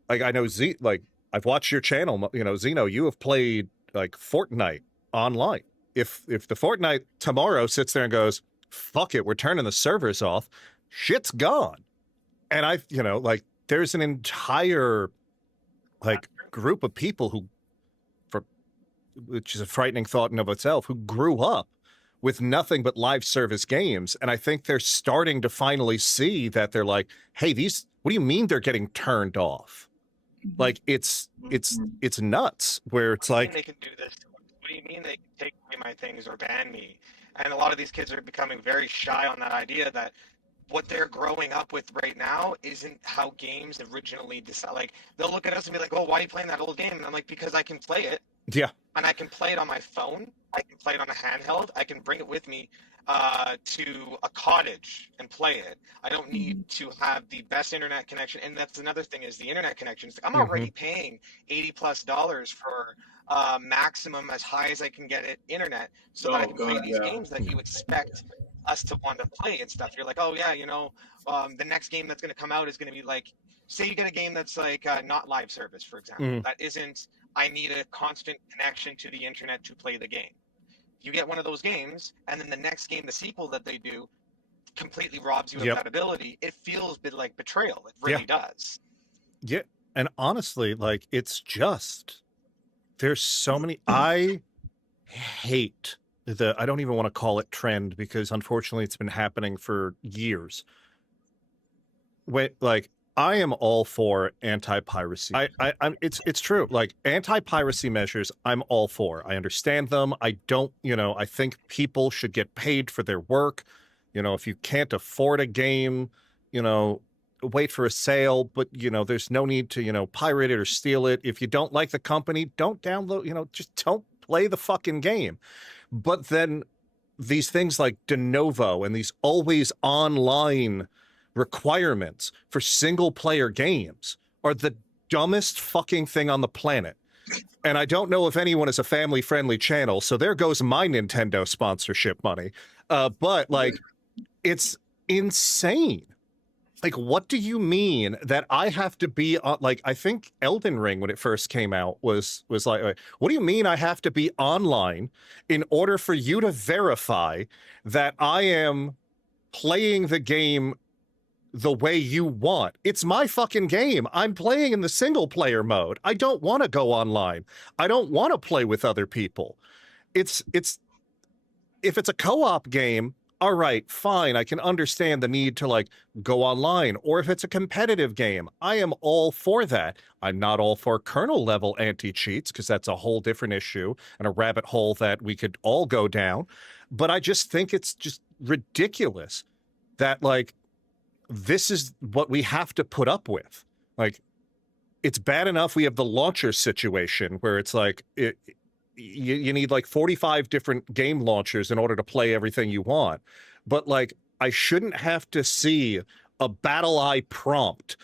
like I know like I've watched your channel, you know, Zeno, you have played like Fortnite online. If the Fortnite tomorrow sits there and goes, fuck it, we're turning the servers off, shit's gone. And you know, like, there's an entire like group of people who, which is a frightening thought in of itself, who grew up with nothing but live service games. And I think they're starting to finally see that they're like, hey, what do you mean they're getting turned off? Like, it's nuts, where it's like, they can do this. What do you mean they can take away my things or ban me? And a lot of these kids are becoming very shy on that idea that what they're growing up with right now isn't how games originally decide. Like, they'll look at us and be like, oh, why are you playing that old game? And I'm like, because I can play it. Yeah. And I can play it on my phone. I can play it on a handheld. I can bring it with me to a cottage and play it. I don't need to have the best internet connection. And that's another thing, is the internet connections. I'm already paying $80+ for maximum, as high as I can get it, internet, so that I can play these games that you expect us to want to play and stuff. You're like, oh yeah, you know, the next game that's going to come out is going to be like, say you get a game that's like not live service, for example, that isn't, I need a constant connection to the internet to play the game. You get one of those games, and then the next game, the sequel that they do, completely robs you of that ability. It feels a bit like betrayal. It really does. Yeah. And honestly, like, it's just, there's so many, I hate I don't even want to call it trend, because unfortunately it's been happening for years. Like, I am all for anti-piracy. It's true. Like, anti-piracy measures, I'm all for. I understand them. I don't, you know, I think people should get paid for their work. You know, if you can't afford a game, you know, wait for a sale, but, you know, there's no need to, you know, pirate it or steal it. If you don't like the company, don't download, you know, just don't play the fucking game. But then these things like de novo and these always online requirements for single player games are the dumbest fucking thing on the planet. And I don't know if anyone is a family friendly channel, so there goes my Nintendo sponsorship money. But like, it's insane. Like, what do you mean that I have to be on, like, I think Elden Ring, when it first came out, was like, what do you mean I have to be online in order for you to verify that I am playing the game the way you want? It's my fucking game. I'm playing in the single player mode. I don't want to go online. I don't want to play with other people. It's if it's a co-op game, all right, fine. I can understand the need to like go online. Or if it's a competitive game, I am all for that. I'm not all for kernel level anti-cheats because that's a whole different issue and a rabbit hole that we could all go down. But I just think it's just ridiculous that like this is what we have to put up with. Like, it's bad enough we have the launcher situation where it's like you need like 45 different game launchers in order to play everything you want. But like, I shouldn't have to see a BattleEye prompt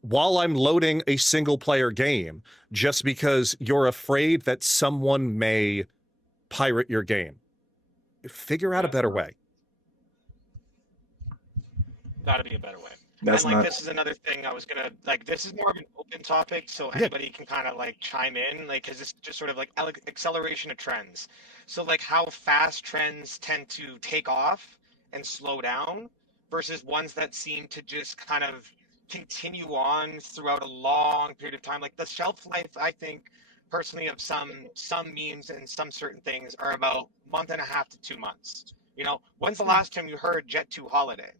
while I'm loading a single player game just because you're afraid that someone may pirate your game. Figure out a better way. Gotta be a better way. That's and like not. this is another thing I was gonna like. This is more of an open topic, so anybody can kind of like chime in, like, because it's just sort of like acceleration of trends. So like how fast trends tend to take off and slow down versus ones that seem to just kind of continue on throughout a long period of time. Like the shelf life, I think personally, of some memes and some certain things are about a month and a half to 2 months. You know, when's the last time you heard Jet 2 Holiday?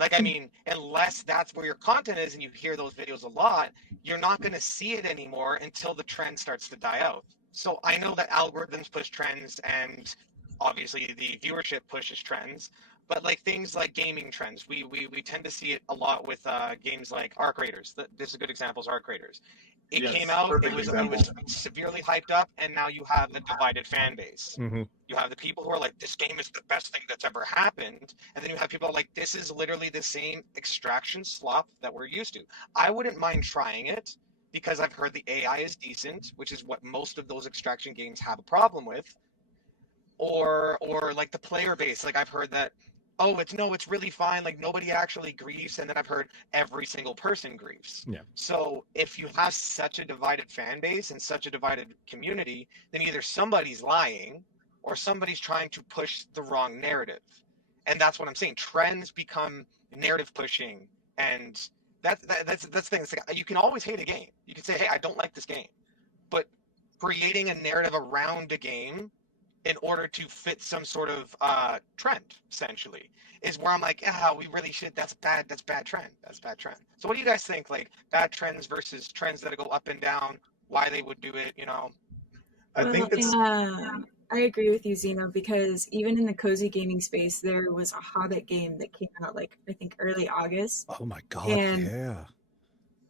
Like, I mean, unless that's where your content is and you hear those videos a lot, you're not going to see it anymore until the trend starts to die out. So I know that algorithms push trends and obviously the viewership pushes trends, but like things like gaming trends, we tend to see it a lot with games like Arc Raiders. This is a good example is Arc Raiders. It Yes, came out, perfect it was example. severely hyped up, and now you have a divided fan base. Mm-hmm. You have the people who are like, this game is the best thing that's ever happened. And then you have people like, this is literally the same extraction slop that we're used to. I wouldn't mind trying it because I've heard the AI is decent, which is what most of those extraction games have a problem with. Or like the player base. Like I've heard that, oh, it's really fine. Like nobody actually grieves. And then I've heard every single person grieves. Yeah. So if you have such a divided fan base and such a divided community, then either somebody's lying or somebody's trying to push the wrong narrative. And that's what I'm saying. Trends become narrative pushing. And that's the thing. It's like, you can always hate a game. You can say, hey, I don't like this game. But creating a narrative around a game in order to fit some sort of trend, essentially, is where I'm like, yeah, we really should. That's bad trend. That's bad trend. So what do you guys think? Like bad trends versus trends that go up and down, why they would do it, you know? I think it's. I agree with you, Zeno, because even in the cozy gaming space, there was a Hobbit game that came out like I think early August. Oh my god, And yeah.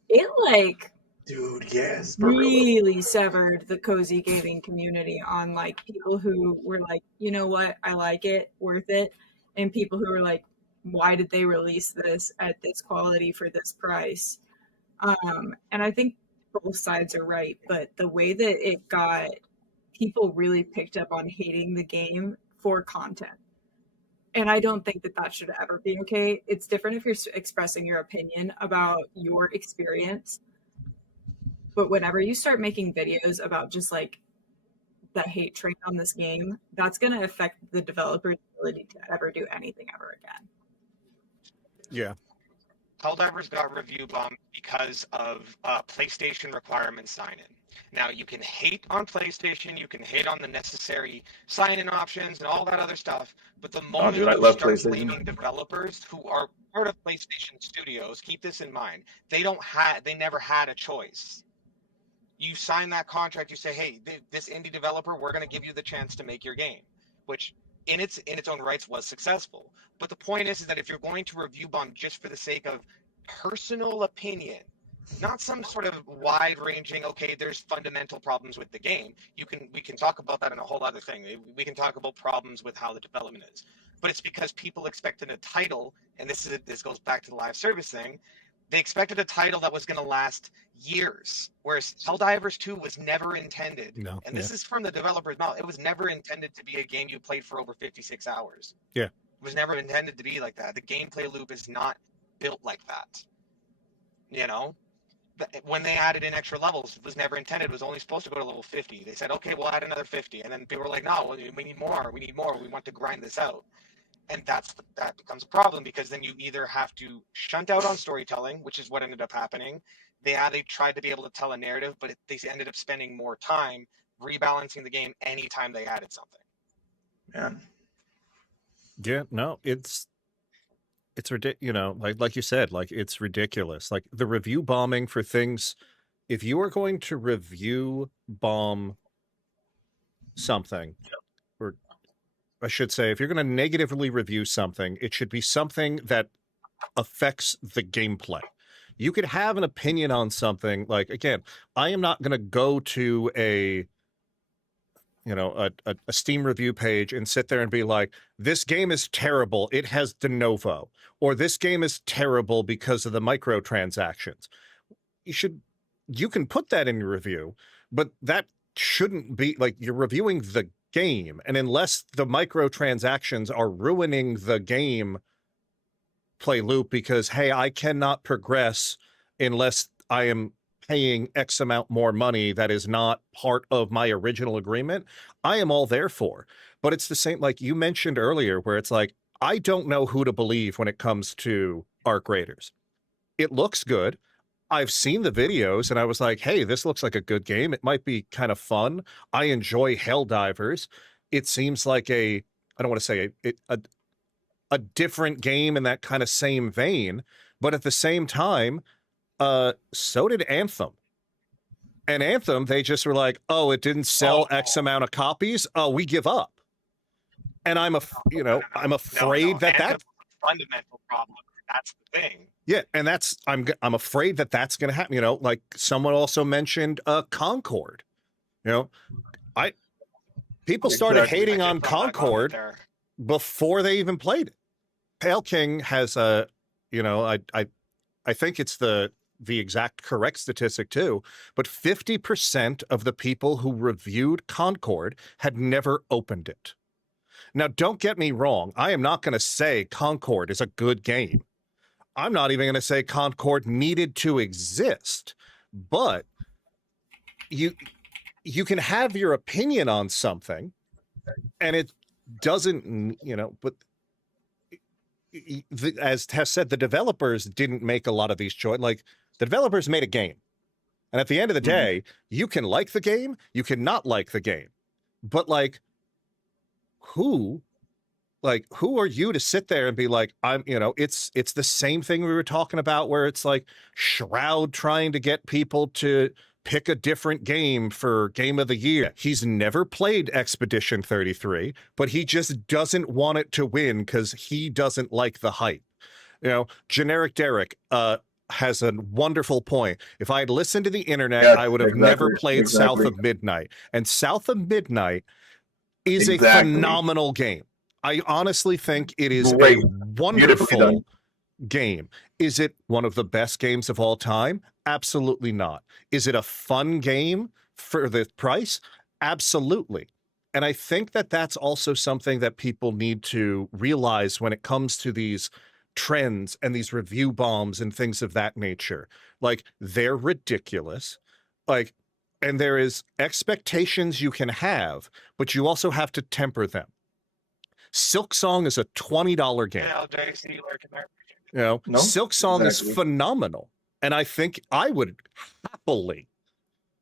It like Dude, yes. For real. really severed the cozy gaming community on like people who were like, you know what, I like it, worth it, and people who were like, why did they release this at this quality for this price? And I think both sides are right, but the way that it got people really picked up on hating the game for content. And I don't think that that should ever be okay. It's different if you're expressing your opinion about your experience. But whenever you start making videos about just like the hate train on this game, that's going to affect the developer's ability to ever do anything ever again. Yeah. Helldivers got review bombed because of PlayStation requirement sign-in. Now, you can hate on PlayStation, you can hate on the necessary sign-in options and all that other stuff, but the moment dude, I you love start PlayStation. blaming developers who are part of PlayStation Studios, keep this in mind, they never had a choice. You sign that contract, you say, hey, this indie developer, we're going to give you the chance to make your game, which in its own rights was successful. But the point is that if you're going to review bomb just for the sake of personal opinion, Not some sort of wide-ranging, okay, there's fundamental problems with the game. We can talk about that in a whole other thing. We can talk about problems with how the development is. But it's because people expected a title, and this goes back to the live service thing. They expected a title that was going to last years, whereas Helldivers 2 was never intended. No, and this is from the developer's mouth. It was never intended to be a game you played for over 56 hours. Yeah. It was never intended to be like that. The gameplay loop is not built like that. You know? When they added in extra levels, it was never intended. It was only supposed to go to level 50. They said, okay, we'll add another 50. And then people were like, no, we need more. We need more. We want to grind this out. And that becomes a problem, because then you either have to shunt out on storytelling, which is what ended up happening. They tried to be able to tell a narrative, but they ended up spending more time rebalancing the game anytime they added something. Yeah. Yeah, no, it's ridiculous. You know, like you said, like, it's ridiculous. Like, the review bombing for things. If you are going to review bomb something, or I should say, if you're going to negatively review something, it should be something that affects the gameplay. You could have an opinion on something. Like, again, I am not going to go to a Steam review page and sit there and be like, this game is terrible, it has de novo, or this game is terrible because of the microtransactions. You can put that in your review, but that shouldn't be like, you're reviewing the game, and unless the microtransactions are ruining the game play loop because, hey, I cannot progress unless I am paying X amount more money that is not part of my original agreement, I am all there for. But it's the same, like you mentioned earlier, where it's like, I don't know who to believe when it comes to Arc Raiders. It looks good. I've seen the videos and I was like, hey, this looks like a good game. It might be kind of fun. I enjoy Helldivers. It seems like I don't want to say a different game in that kind of same vein, but at the same time, so did Anthem. And Anthem, they just were like, oh, it didn't sell X amount of copies. Oh, we give up. And I'm afraid that Anthem's a fundamental problem. That's the thing. Yeah, and I'm afraid that that's going to happen. You know, like someone also mentioned Concord. You know, people started hating on Concord before they even played it. Pale King has I think it's the exact correct statistic too, but 50% of the people who reviewed Concord had never opened it. Now, don't get me wrong. I am not going to say Concord is a good game. I'm not even going to say Concord needed to exist, but you can have your opinion on something, and it doesn't, but as Tess said, the developers didn't make a lot of these choices. Like, the developers made a game, and at the end of the day, you can like the game, you can not like the game, but like, who are you to sit there and be like, it's the same thing we were talking about, where it's like Shroud trying to get people to pick a different game for game of the year. He's never played Expedition 33, but he just doesn't want it to win because he doesn't like the hype. Generic Derek has a wonderful point. If I had listened to the internet, I would have never played South of Midnight. And South of Midnight is a phenomenal game. I honestly think it is a wonderful game. Is it one of the best games of all time? Absolutely not. Is it a fun game for the price? Absolutely. And I think that that's also something that people need to realize when it comes to these trends and these review bombs and things of that nature. Like, they're ridiculous. Like, and there is expectations you can have, but you also have to temper them. Silksong is a $20 game. Silksong is phenomenal. And I think I would happily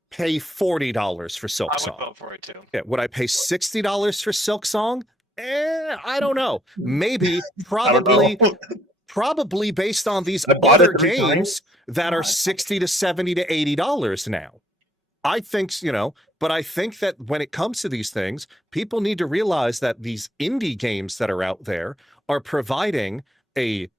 pay $40 for Silksong. I would vote for it too. Yeah, would I pay $60 for Silksong? I don't know. Maybe, probably based on these other games that are $60 to $70 to $80 now. I think, but I think that when it comes to these things, people need to realize that these indie games that are out there are providing a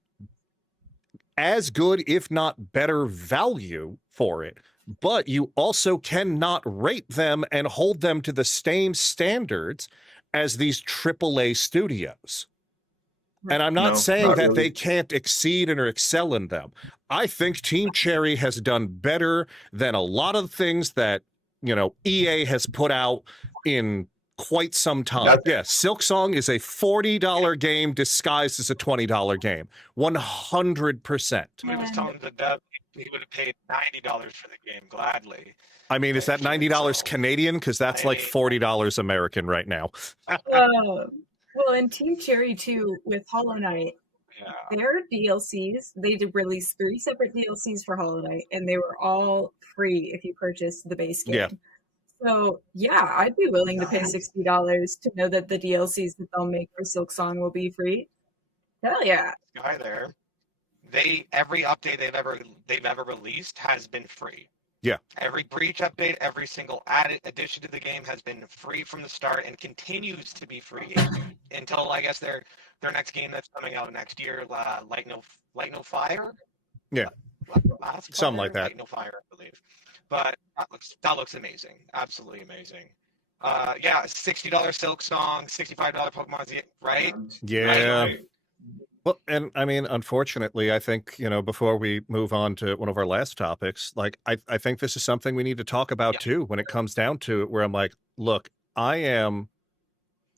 as good, if not better, value for it, but you also cannot rate them and hold them to the same standards as these AAA studios. And I'm not saying that they can't exceed or excel in them. I think Team Cherry has done better than a lot of things that, EA has put out in quite some time. Yeah, Silksong is a $40 game disguised as a $20 game. 100%. We was telling the dev he would have paid $90 for the game gladly. I mean, is that $90 Canadian? Because that's like $40 American right now. Well, and Team Cherry too with Hollow Knight, their DLCs, they did release 3 separate DLCs for Hollow Knight, and they were all free if you purchased the base game. Yeah. So yeah, I'd be willing to pay $60 to know that the DLCs that they'll make for Silksong will be free. Hell yeah! Guy there, every update they've ever released has been free. Yeah. Every Breach update, every single added addition to the game has been free from the start and continues to be free until I guess their next game that's coming out next year, Light No Fire. Yeah. Something like that. Light No Fire, I believe. But that looks amazing. Absolutely amazing. Yeah, $60 Silksong, $65 Pokemon Z, right? Yeah. Right. Well, and I mean, unfortunately, I think, before we move on to one of our last topics, like, I think this is something we need to talk about too, when it comes down to it, where I'm like, look, I am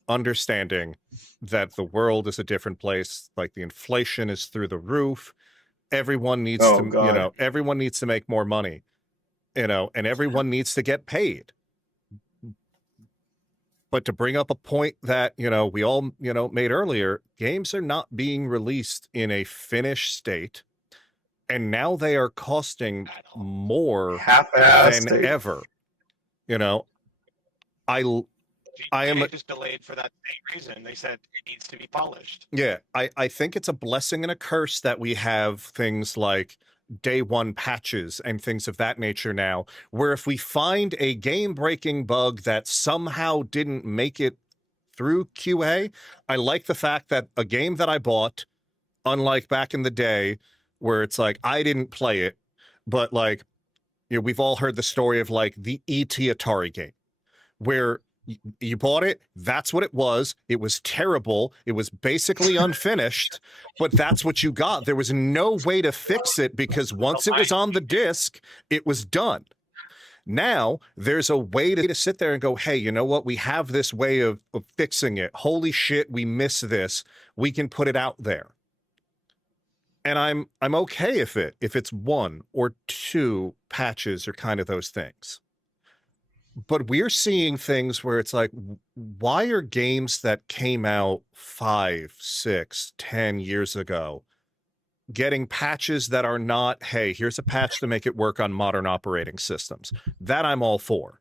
understanding that the world is a different place. Like, the inflation is through the roof. Everyone needs everyone needs to make more money, and everyone needs to get paid. But to bring up a point that, we all, made earlier, games are not being released in a finished state. And now they are costing more than ever. I am just delayed for that same reason. They said it needs to be polished. Yeah, I think it's a blessing and a curse that we have things like day one patches and things of that nature now, where if we find a game-breaking bug that somehow didn't make it through QA, I like the fact that a game that I bought, unlike back in the day, where it's like, I didn't play it, but like, we've all heard the story of like the E.T. Atari game, where you bought it, that's what it was terrible, it was basically unfinished, but that's what you got. There was no way to fix it because once it was on the disc, it was done. Now there's a way to sit there and go, hey, you know what, we have this way of fixing it. Holy shit, we miss this, we can put it out there. And I'm okay if it's 1 or 2 patches or kind of those things. But we're seeing things where it's like, why are games that came out 5, 6, 10 years ago getting patches that are not, hey, here's a patch to make it work on modern operating systems? That I'm all for.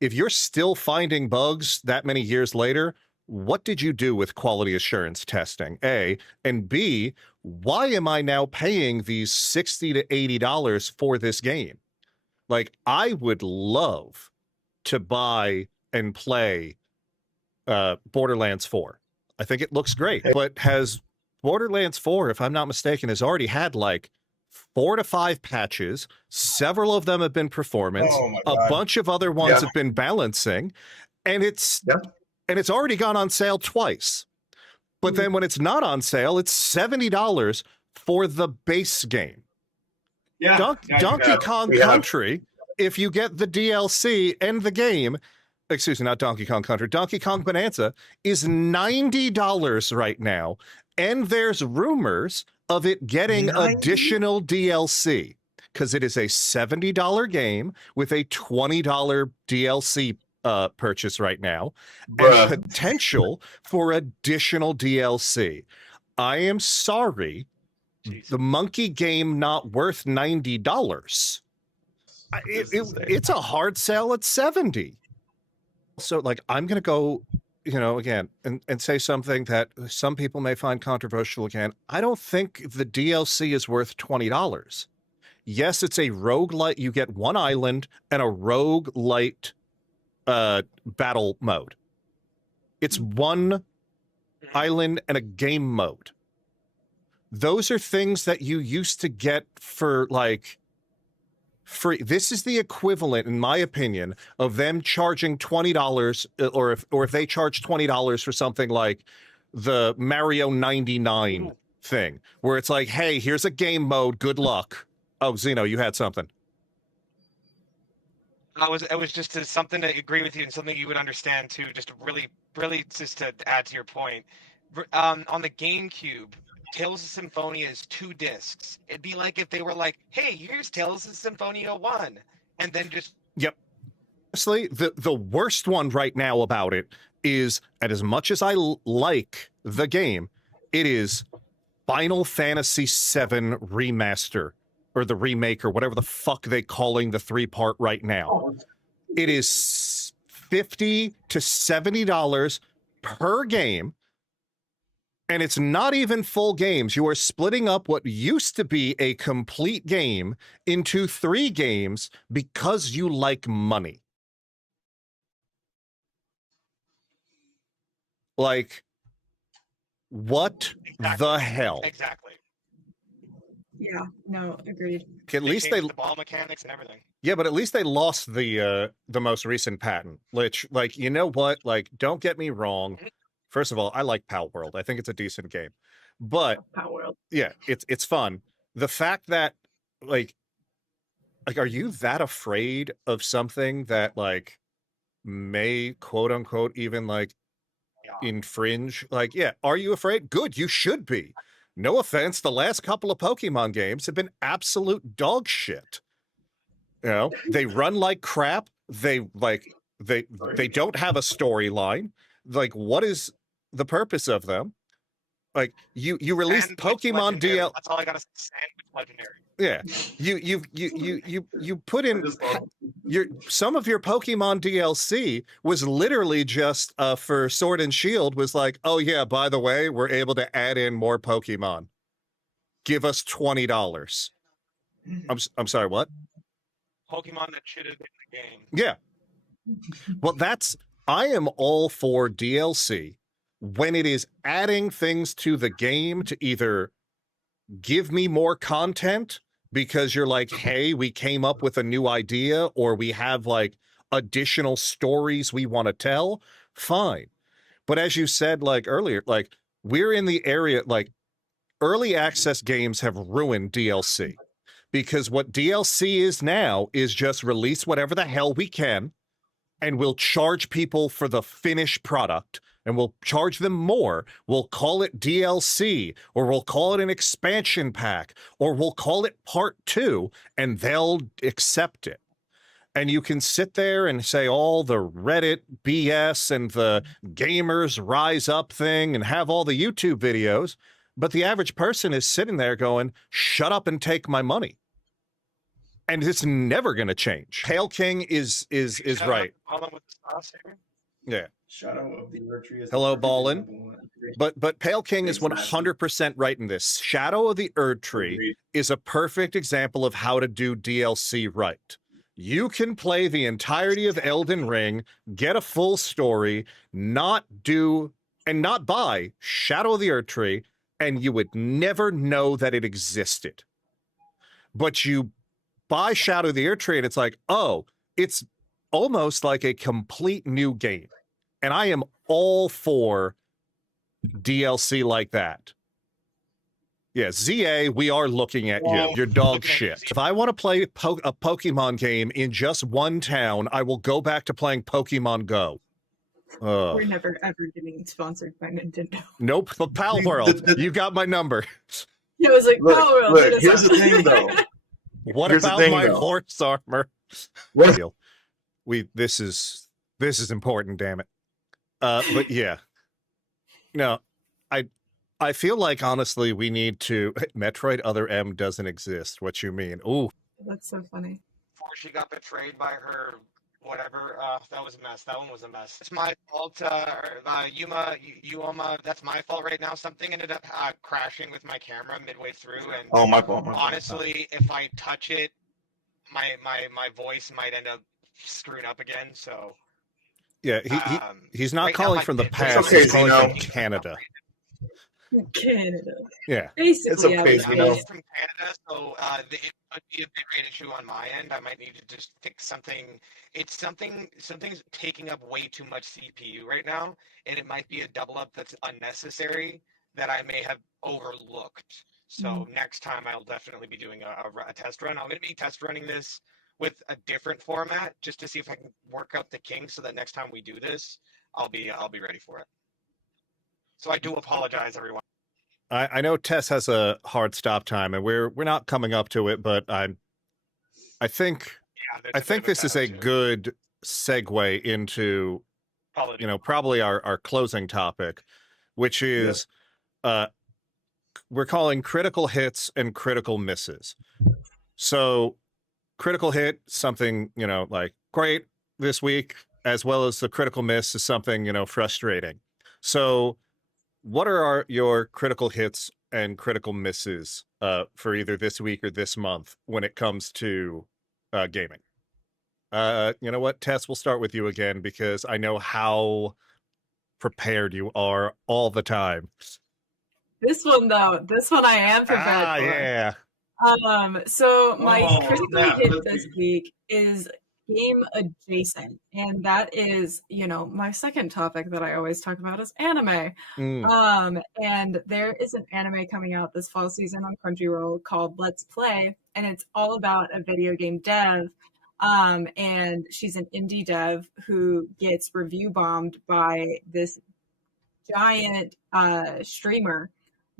If you're still finding bugs that many years later, what did you do with quality assurance testing? A, and B, why am I now paying these $60 to $80 for this game? Like, I would love to buy and play Borderlands 4. I think it looks great, but has Borderlands 4, if I'm not mistaken, has already had like 4 to 5 patches. Several of them have been performance. A bunch of other ones have been balancing, and it's already gone on sale twice. But then when it's not on sale, it's $70 for the base game. Donkey Kong Country, if you get the DLC and the game, excuse me, not Donkey Kong Country, Donkey Kong Bonanza is $90 right now. And there's rumors of it getting additional DLC because it is a $70 game with a $20 DLC purchase right now, and potential for additional DLC. I am sorry, the monkey game not worth $90. It's a hard sell at 70. So like, I'm going to go, again, and say something that some people may find controversial again. I don't think the DLC is worth $20. Yes, it's a roguelite. You get one island and a roguelite battle mode. It's one island and a game mode. those are things that you used to get for like free. This is the equivalent, in my opinion, of them charging $20, or if they charge $20 for something like the Mario 99 thing, where it's like, hey, here's a game mode, good luck. Oh, Zeno, you had something. It was just something to agree with you and something you would understand too. Just really just to add to your point. On the GameCube, Tales of Symphonia is 2 discs. It'd be like if they were like, "Hey, here's Tales of Symphonia 1," and then just Yep. Honestly, the worst one right now about it is, and as much as I like the game, it is Final Fantasy VII Remaster, or the remake, or whatever the fuck they calling the 3-part right now. It is $50 to $70 per game, and it's not even full games. You are splitting up what used to be a complete game into 3 games because you like money. Like, what the hell? Exactly. Yeah, no, agreed. At least they the ball mechanics and everything. Yeah, but at least they lost the most recent patent, which, like, you know what? Like, don't get me wrong. First of all, I like Pal World. I think it's a decent game. But Pal World. yeah, it's fun. The fact that like are you that afraid of something that like may quote unquote even like infringe? Like, yeah, are you afraid? Good, you should be. No offense, the last couple of Pokemon games have been absolute dog shit. You know, they run like crap. They don't have a storyline. Like, what is the purpose of them? Like, you released Pokemon DL. That's all I gotta say. Legendary. Yeah, you put in some of your Pokemon DLC was literally just for Sword and Shield was like, oh yeah, by the way, we're able to add in more Pokemon. Give us $20. I'm sorry, what? Pokemon that should have been in the game. Yeah. Well, I am all for DLC when it is adding things to the game to either give me more content because you're like, hey, we came up with a new idea, or we have like additional stories we want to tell. Fine. But as you said, like earlier, like we're in the area, like early access games have ruined DLC, because what DLC is now is just release whatever the hell we can, and we'll charge people for the finished product, and we'll charge them more. We'll call it DLC, or we'll call it an expansion pack, or we'll call it part 2, and they'll accept it. And you can sit there and say all the Reddit BS and the gamers rise up thing and have all the YouTube videos, but the average person is sitting there going, shut up and take my money. And it's never going to change. Pale King is right. Yeah. Shadow of the Erdtree is Hello, Ballin. But Pale King is 100% right in this. Shadow of the Erdtree is a perfect example of how to do DLC right. You can play the entirety of Elden Ring, get a full story, not buy Shadow of the Erdtree, and you would never know that it existed. But you buy Shadow of the Erdtree, and it's like, oh, it's almost like a complete new game. And I am all for DLC like that. Yeah, ZA, we are looking at you. You're dog shit. If I want to play a Pokemon game in just one town, I will go back to playing Pokemon Go. We're never ever getting sponsored by Nintendo. Nope, but Pal World, you got my number. It was like, look, here's the thing, though. What about my horse armor? What? This is important, damn it. But yeah, no, I feel like honestly we need to. Metroid Other M doesn't exist. What you mean? Ooh, that's so funny. Before she got betrayed by her, whatever. That was a mess. That one was a mess. It's my fault. Yuma, that's my fault right now. Something ended up crashing with my camera midway through, and my fault. Honestly, if I touch it, my voice might end up screwing up again. So. Yeah, he's not right calling now, from the it's past. okay, He's calling Zeno. from Canada. Canada. Yeah. Basically, It's I okay, would you say. know. I'm from Canada, so it would be a big rate issue on my end. I might need to just fix something. Something's taking up way too much CPU right now, and it might be a double up that's unnecessary that I may have overlooked. So next time I'll definitely be doing a test run. I'm going to be test running this with a different format just to see if I can work out the kinks so that next time we do this, I'll be ready for it. So I do apologize, everyone. I know Tess has a hard stop time, and we're not coming up to it, but I think Yeah, there's I a bit think of a this is setup a to it. good segue into probably our closing topic, which is we're calling critical hits and critical misses. So critical hit, something, like great this week, as well as the critical miss is something, frustrating. So what are your critical hits and critical misses for either this week or this month when it comes to gaming? You know what, Tess, we'll start with you again because I know how prepared you are all the time. This one I am prepared for. Yeah. So my critical snap, hit let's this see. week is game adjacent, and that is, my second topic that I always talk about is anime. And there is an anime coming out this fall season on Crunchyroll called Let's Play, and it's all about a video game dev. And she's an indie dev who gets review bombed by this giant streamer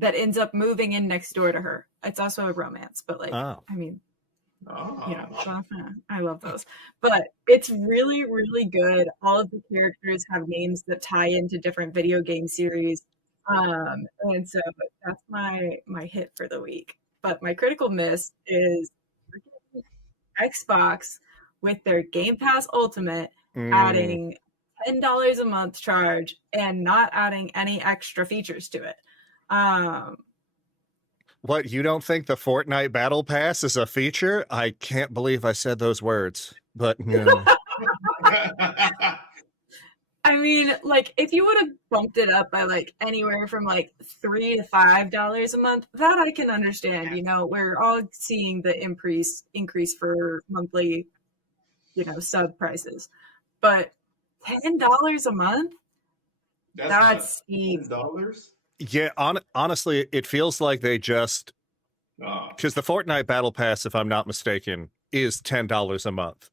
that ends up moving in next door to her. It's also a romance, but Oh. I mean, Oh. I love those. But it's really, really good. All of the characters have names that tie into different video game series. And so that's my hit for the week. But my critical miss is Xbox with their Game Pass Ultimate adding $10 a month charge and not adding any extra features to it. What, you don't think the Fortnite Battle Pass is a feature? I can't believe I said those words, but I mean, if you would have bumped it up by anywhere from $3 to $5 a month, that I can understand. We're all seeing the increase for monthly, sub prices, but $10 a month, that's steep. $10? yeah, honestly, it feels like they just, because the Fortnite Battle Pass, if I'm not mistaken, is $10 a month.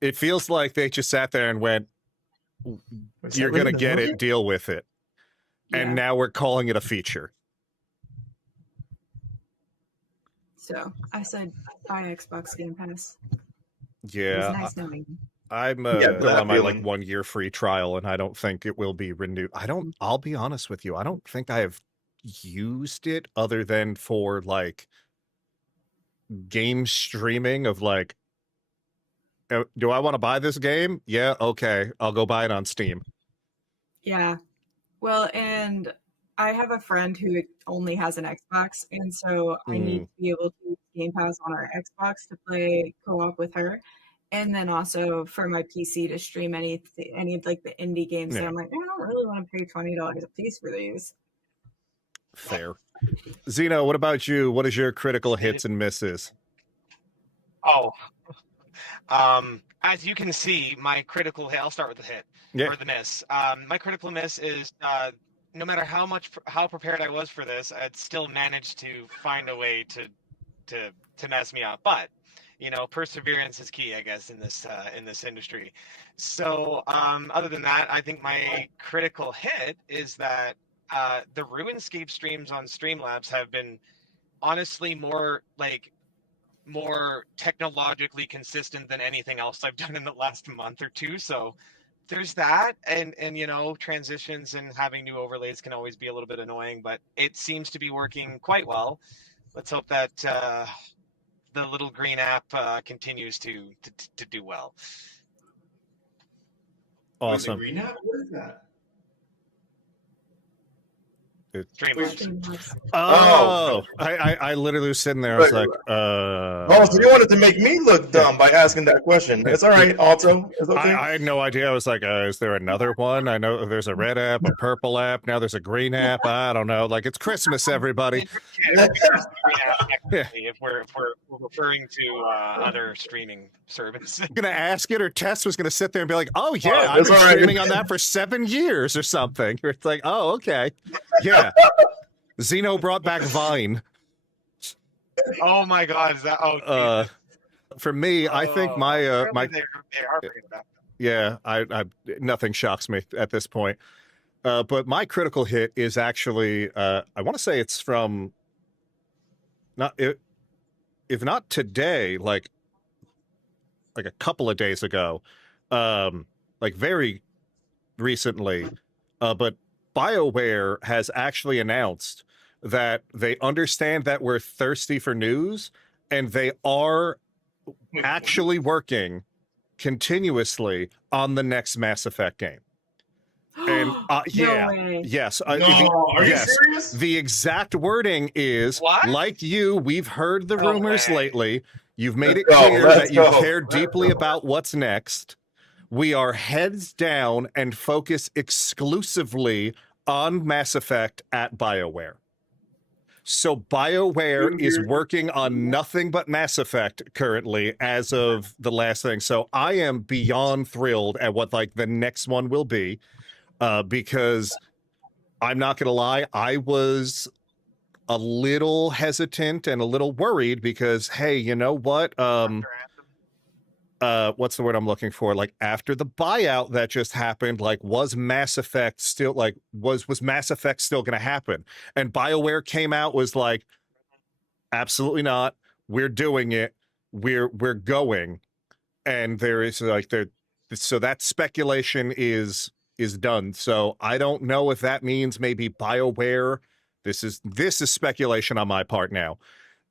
It feels like they just sat there and went, you're going to get it, deal with it. Yeah. And now we're calling it a feature. So I said buy Xbox Game Pass. Yeah. It was nice knowing you. I'm still on my 1 year free trial, and I don't think it will be renewed. I'll be honest with you, I don't think I have used it other than for game streaming of do I want to buy this game? Yeah, okay, I'll go buy it on Steam. Yeah. Well, and I have a friend who only has an Xbox, and so I need to be able to use Game Pass on our Xbox to play co-op with her. And then also for my PC to stream any of the indie games that I'm I don't really want to pay $20 a piece for these. Fair. Zeno, what about you? What is your critical hits and misses? Oh, as you can see, my critical hit. I'll start with the hit or the miss. My critical miss is no matter how prepared I was for this, I'd still managed to find a way to mess me up. But perseverance is key, I guess, in this industry. So other than that, I think my critical hit is that the RuneScape streams on Streamlabs have been honestly more technologically consistent than anything else I've done in the last month or two. So there's that, and transitions and having new overlays can always be a little bit annoying, but it seems to be working quite well. Let's hope that the little green app continues to do well. Awesome. Wait, the green app? What is that? Streamlabs. I literally was sitting there. I was like, Oh, so you wanted to make me look dumb by asking that question. It's all right, Alto. It's okay. I had no idea. I was like, is there another one? I know there's a red app, a purple app. Now there's a green app. I don't know. Like, it's Christmas, everybody. If we're referring to other streaming services. I'm gonna ask it, or Tess was gonna sit there and be like, "Oh yeah, I've that's been all right. streaming on that for 7 years or something." It's like, "Oh okay, yeah." Xeno brought back Vine. Oh my God, is that? Oh, for me, I think my they are bringing it back. yeah, I nothing shocks me at this point. But my critical hit is actually, I want to say it's from, if not today, like a couple of days ago, like very recently, but BioWare has actually announced that they understand that we're thirsty for news, and they are actually working continuously on the next Mass Effect game. And yeah, yes, Are you serious? the exact wording is What? like you. We've heard the rumors lately. You've made it Let's go, clear let's that you go. care deeply about what's next. We are heads down and focus exclusively on Mass Effect at BioWare. So BioWare is working on nothing but Mass Effect currently as of the last thing. So I am beyond thrilled at what like the next one will be, because I'm not going to lie, I was a little hesitant and a little worried because, hey, you know what? What's the word I'm looking for? Like, after the buyout that just happened, like, was Mass Effect still like was Mass Effect still going to happen? And BioWare came out, was like, absolutely not. We're doing it. We're going. And there is like so that speculation is done. So I don't know if that means maybe BioWare. This is speculation on my part now.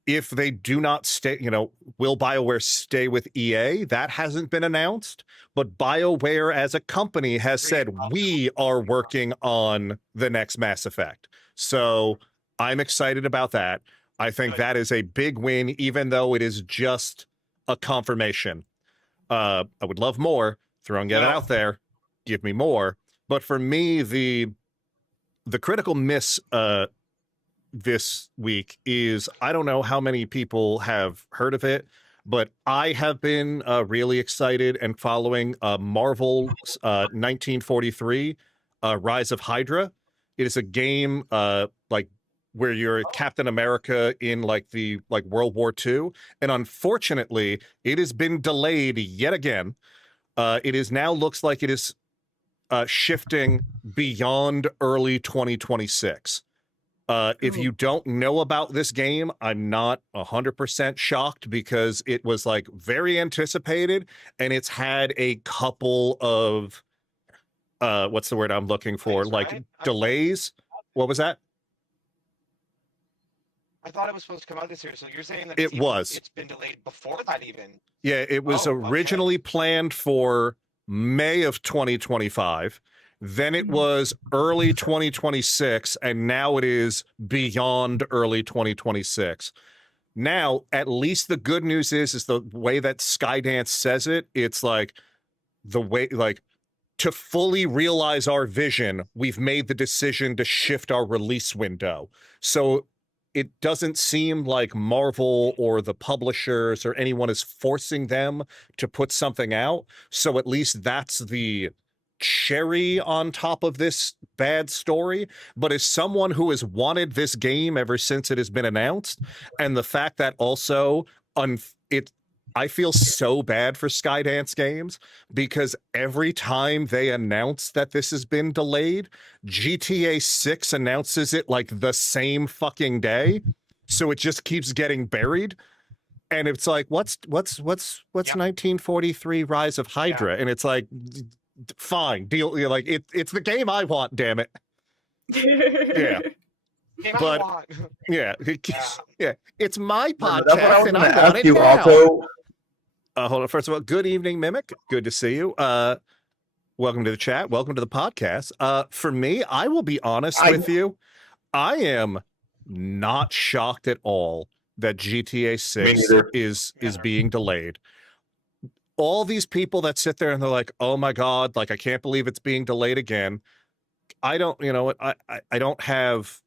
If they do not stay, will BioWare stay with EA? That hasn't been announced, but BioWare as a company has said, we are working on the next Mass Effect. So I'm excited about that. I think that is a big win, even though it is just a confirmation. I would love more. Throwing it out there. Give me more. But for me, the critical miss this week is, I don't know how many people have heard of it, but I have been really excited and following Marvel's 1943 Rise of Hydra. It is a game like where you're Captain America in like the World War II, and unfortunately it has been delayed yet again. It is now looks like it is shifting beyond early 2026. If you don't know about this game, I'm not 100% shocked, because it was like very anticipated, and it's had a couple of what's the word I'm looking for? Like delays. What was that? I thought it was supposed to come out this year. So you're saying that it's been delayed before that even? Yeah, it was originally planned for May of 2025. Then it was early 2026, and now it is beyond early 2026. Now, at least the good news is the way that Skydance says it. It's like the way, like, to fully realize our vision, we've made the decision to shift our release window. So it doesn't seem like Marvel or the publishers or anyone is forcing them to put something out. So at least that's the cherry on top of this bad story. But as someone who has wanted this game ever since it has been announced, and the fact that also I feel so bad for Skydance Games, because every time they announce that this has been delayed, GTA 6 announces it like the same fucking day, so it just keeps getting buried. And it's like, what's 1943 Rise of Hydra? And it's like, fine, deal. Like it's the game I want, damn it. Yeah. But yeah, it's my podcast. That's what I was and going I to want ask it you, now. Alto. Hold on. First of all, good evening, Mimic. Good to see you. Welcome to the chat. Welcome to the podcast. For me, I will be honest with you. I am not shocked at all that GTA 6 is being delayed. All these people that sit there and they're like, oh my God, like, I can't believe it's being delayed again. I don't, I don't have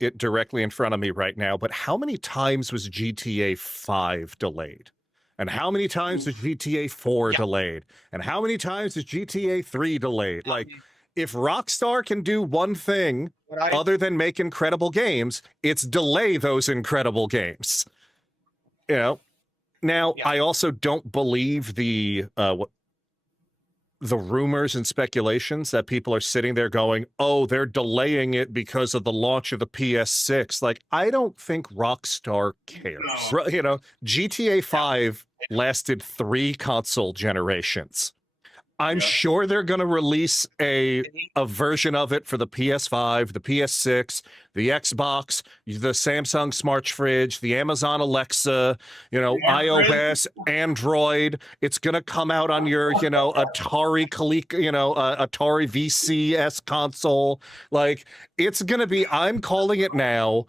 it directly in front of me right now, but how many times was GTA 5 delayed? And how many times was GTA 4 delayed? And how many times is GTA 3 delayed? Like, if Rockstar can do one thing other than make incredible games, it's delay those incredible games. Now, I also don't believe the rumors and speculations that people are sitting there going, oh, they're delaying it because of the launch of the PS6. Like, I don't think Rockstar cares. No. GTA 5 lasted 3 console generations. I'm sure they're going to release a version of it for the PS5, the PS6, the Xbox, the Samsung Smart Fridge, the Amazon Alexa, iOS, Android. It's going to come out on your, Atari Atari VCS console. Like, it's going to be, I'm calling it now,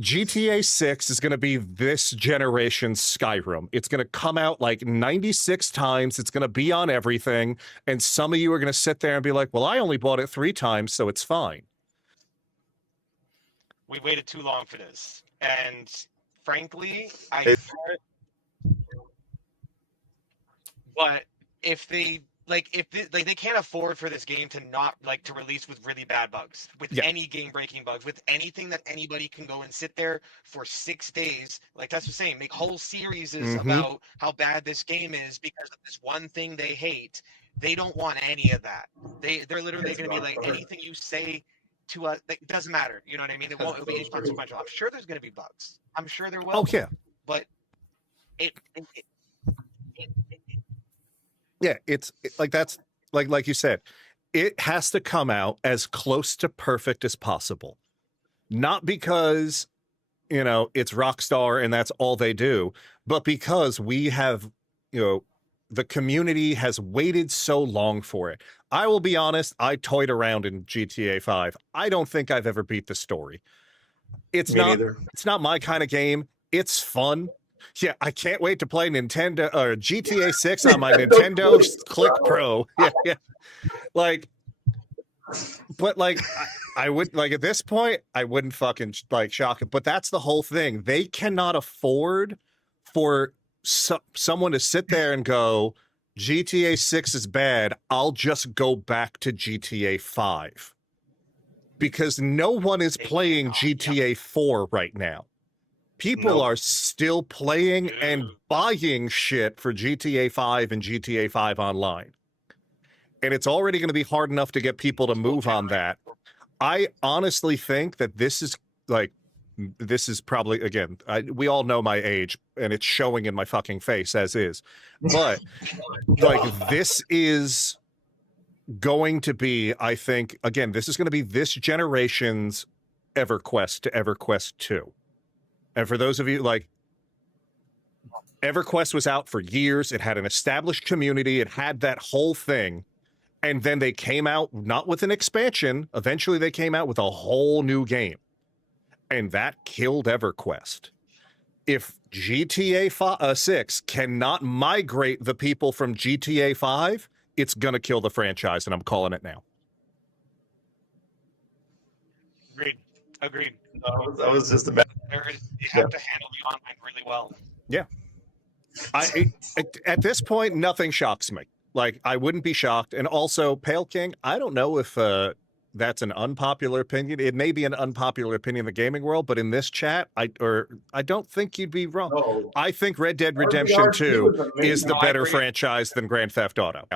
GTA 6 is going to be this generation's Skyrim. It's going to come out like 96 times. It's going to be on everything. And some of you are going to sit there and be like, well, I only bought it 3 times, so it's fine. We waited too long for this. And frankly, but if they they can't afford for this game to not to release with really bad bugs, with any game-breaking bugs, with anything that anybody can go and sit there for 6 days, like Tess was saying, make whole series about how bad this game is because of this one thing they hate. They don't want any of that. They're literally going to be like, anything you say to us, it doesn't matter. You know what I mean? It'll be inconsequential. I'm sure there's going to be bugs. I'm sure there will. Oh yeah. But it's like, that's like you said, it has to come out as close to perfect as possible. Not because, it's Rockstar and that's all they do, but because we have, the community has waited so long for it. I will be honest, I toyed around in GTA 5. I don't think I've ever beat the story. It's not my kind of game. It's fun. Yeah, I can't wait to play Nintendo or GTA 6 on my Nintendo Click Pro. Yeah. I would at this point, I wouldn't fucking shock it. But that's the whole thing. They cannot afford for someone to sit there and go, GTA 6 is bad. I'll just go back to GTA 5. Because no one is playing GTA 4 right now. People are still playing and buying shit for GTA 5 and GTA 5 Online. And it's already going to be hard enough to get people to move on that. I honestly think that this is probably, again, we all know my age, and it's showing in my fucking face as is. But, this is going to be, I think, again, this is going to be this generation's EverQuest to EverQuest 2. And for those of you, EverQuest was out for years. It had an established community. It had that whole thing. And then they came out, not with an expansion. Eventually, they came out with a whole new game. And that killed EverQuest. If GTA 6 cannot migrate the people from GTA 5, it's going to kill the franchise, and I'm calling it now. Agreed. That was just a bad. You have to handle the online really well. Yeah. At this point, nothing shocks me. I wouldn't be shocked. And also, Pale King, I don't know if that's an unpopular opinion. It may be an unpopular opinion in the gaming world, but in this chat, I don't think you'd be wrong. No. I think Red Dead Redemption 2 is the better franchise than Grand Theft Auto.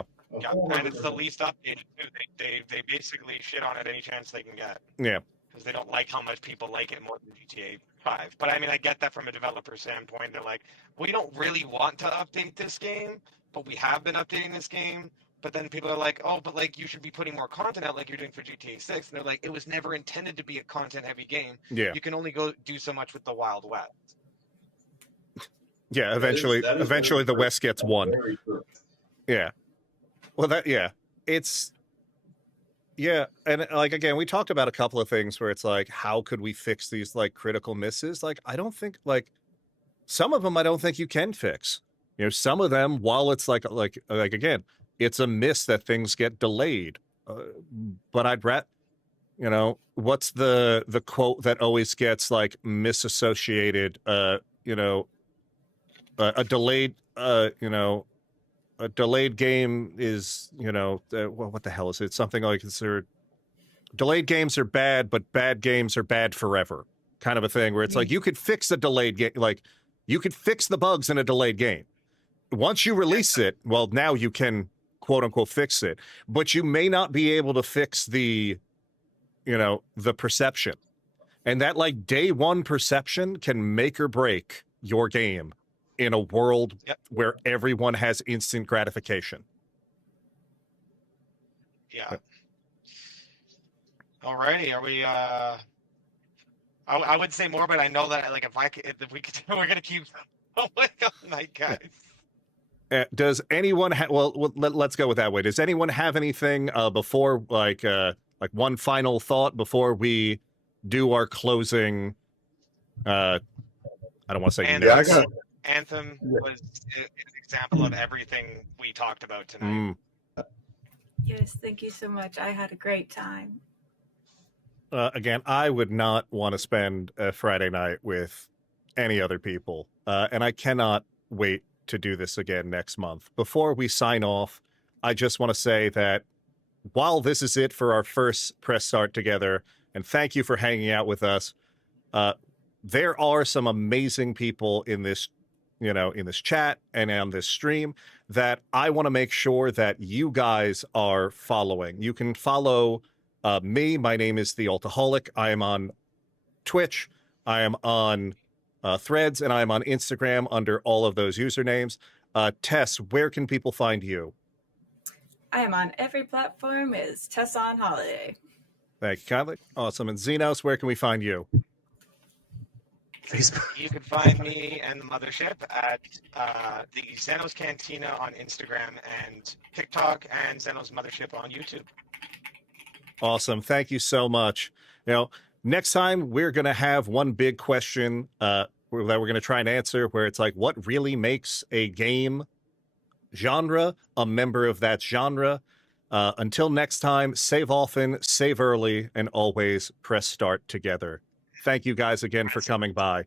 Yeah, and it's the least updated too. They basically shit on it any chance they can get. Yeah. Because they don't like how much people like it more than GTA 5. But I mean, I get that from a developer standpoint. They're like, we don't really want to update this game, but we have been updating this game. But then people are like, oh, but you should be putting more content out like you're doing for GTA 6. And they're like, it was never intended to be a content-heavy game. Yeah. You can only go do so much with the Wild West. Yeah, eventually the West gets one. Yeah. Well, it's... Yeah, and like again, we talked about a couple of things where it's like, how could we fix these like critical misses? Like, I don't think like some of them I don't think you can fix. You know, some of them, while it's like again, it's a miss that things get delayed. But I'd rather, you know, what's the quote that always gets like misassociated? You know, a delayed, you know, a delayed game is, you know, well, what the hell is it? Something like delayed games are bad, but bad games are bad forever, kind of a thing. Where it's like you could fix a delayed game, like you could fix the bugs in a delayed game. Once you release it, well, now you can quote unquote fix it, but you may not be able to fix the, you know, the perception, and that like day one perception can make or break your game in a world where everyone has instant gratification. Yeah. Alrighty, are we? I would say more, but I know that like if we could, we're gonna keep going all night, guys. Does anyone let's go with that way. Does anyone have anything before like one final thought before we do our closing? I don't want to say notes. Anthem was an example of everything we talked about tonight. Yes, thank you so much. I had a great time. Again, I would not want to spend a Friday night with any other people, and I cannot wait to do this again next month. Before we sign off, I just want to say that while this is it for our first press start together, and thank you for hanging out with us, there are some amazing people in this, you know, in this chat and on this stream that I want to make sure that you guys are following. You can follow me. My name is the Altohollic. I am on Twitch. I am on Threads, and I'm on Instagram under all of those usernames. Tess, where can people find you? I am on every platform as TessOnHoliday. Thank you kindly. Awesome. And Xenos, where can we find you? You can find me and the Mothership at the Xenos Cantina on Instagram and TikTok, and XenosMothership on YouTube. Awesome. Thank you so much. You know, next time we're going to have one big question that we're going to try and answer, where it's like, what really makes a game genre a member of that genre? Until next time, save often, save early, and always press start together. Thank you guys again for coming by.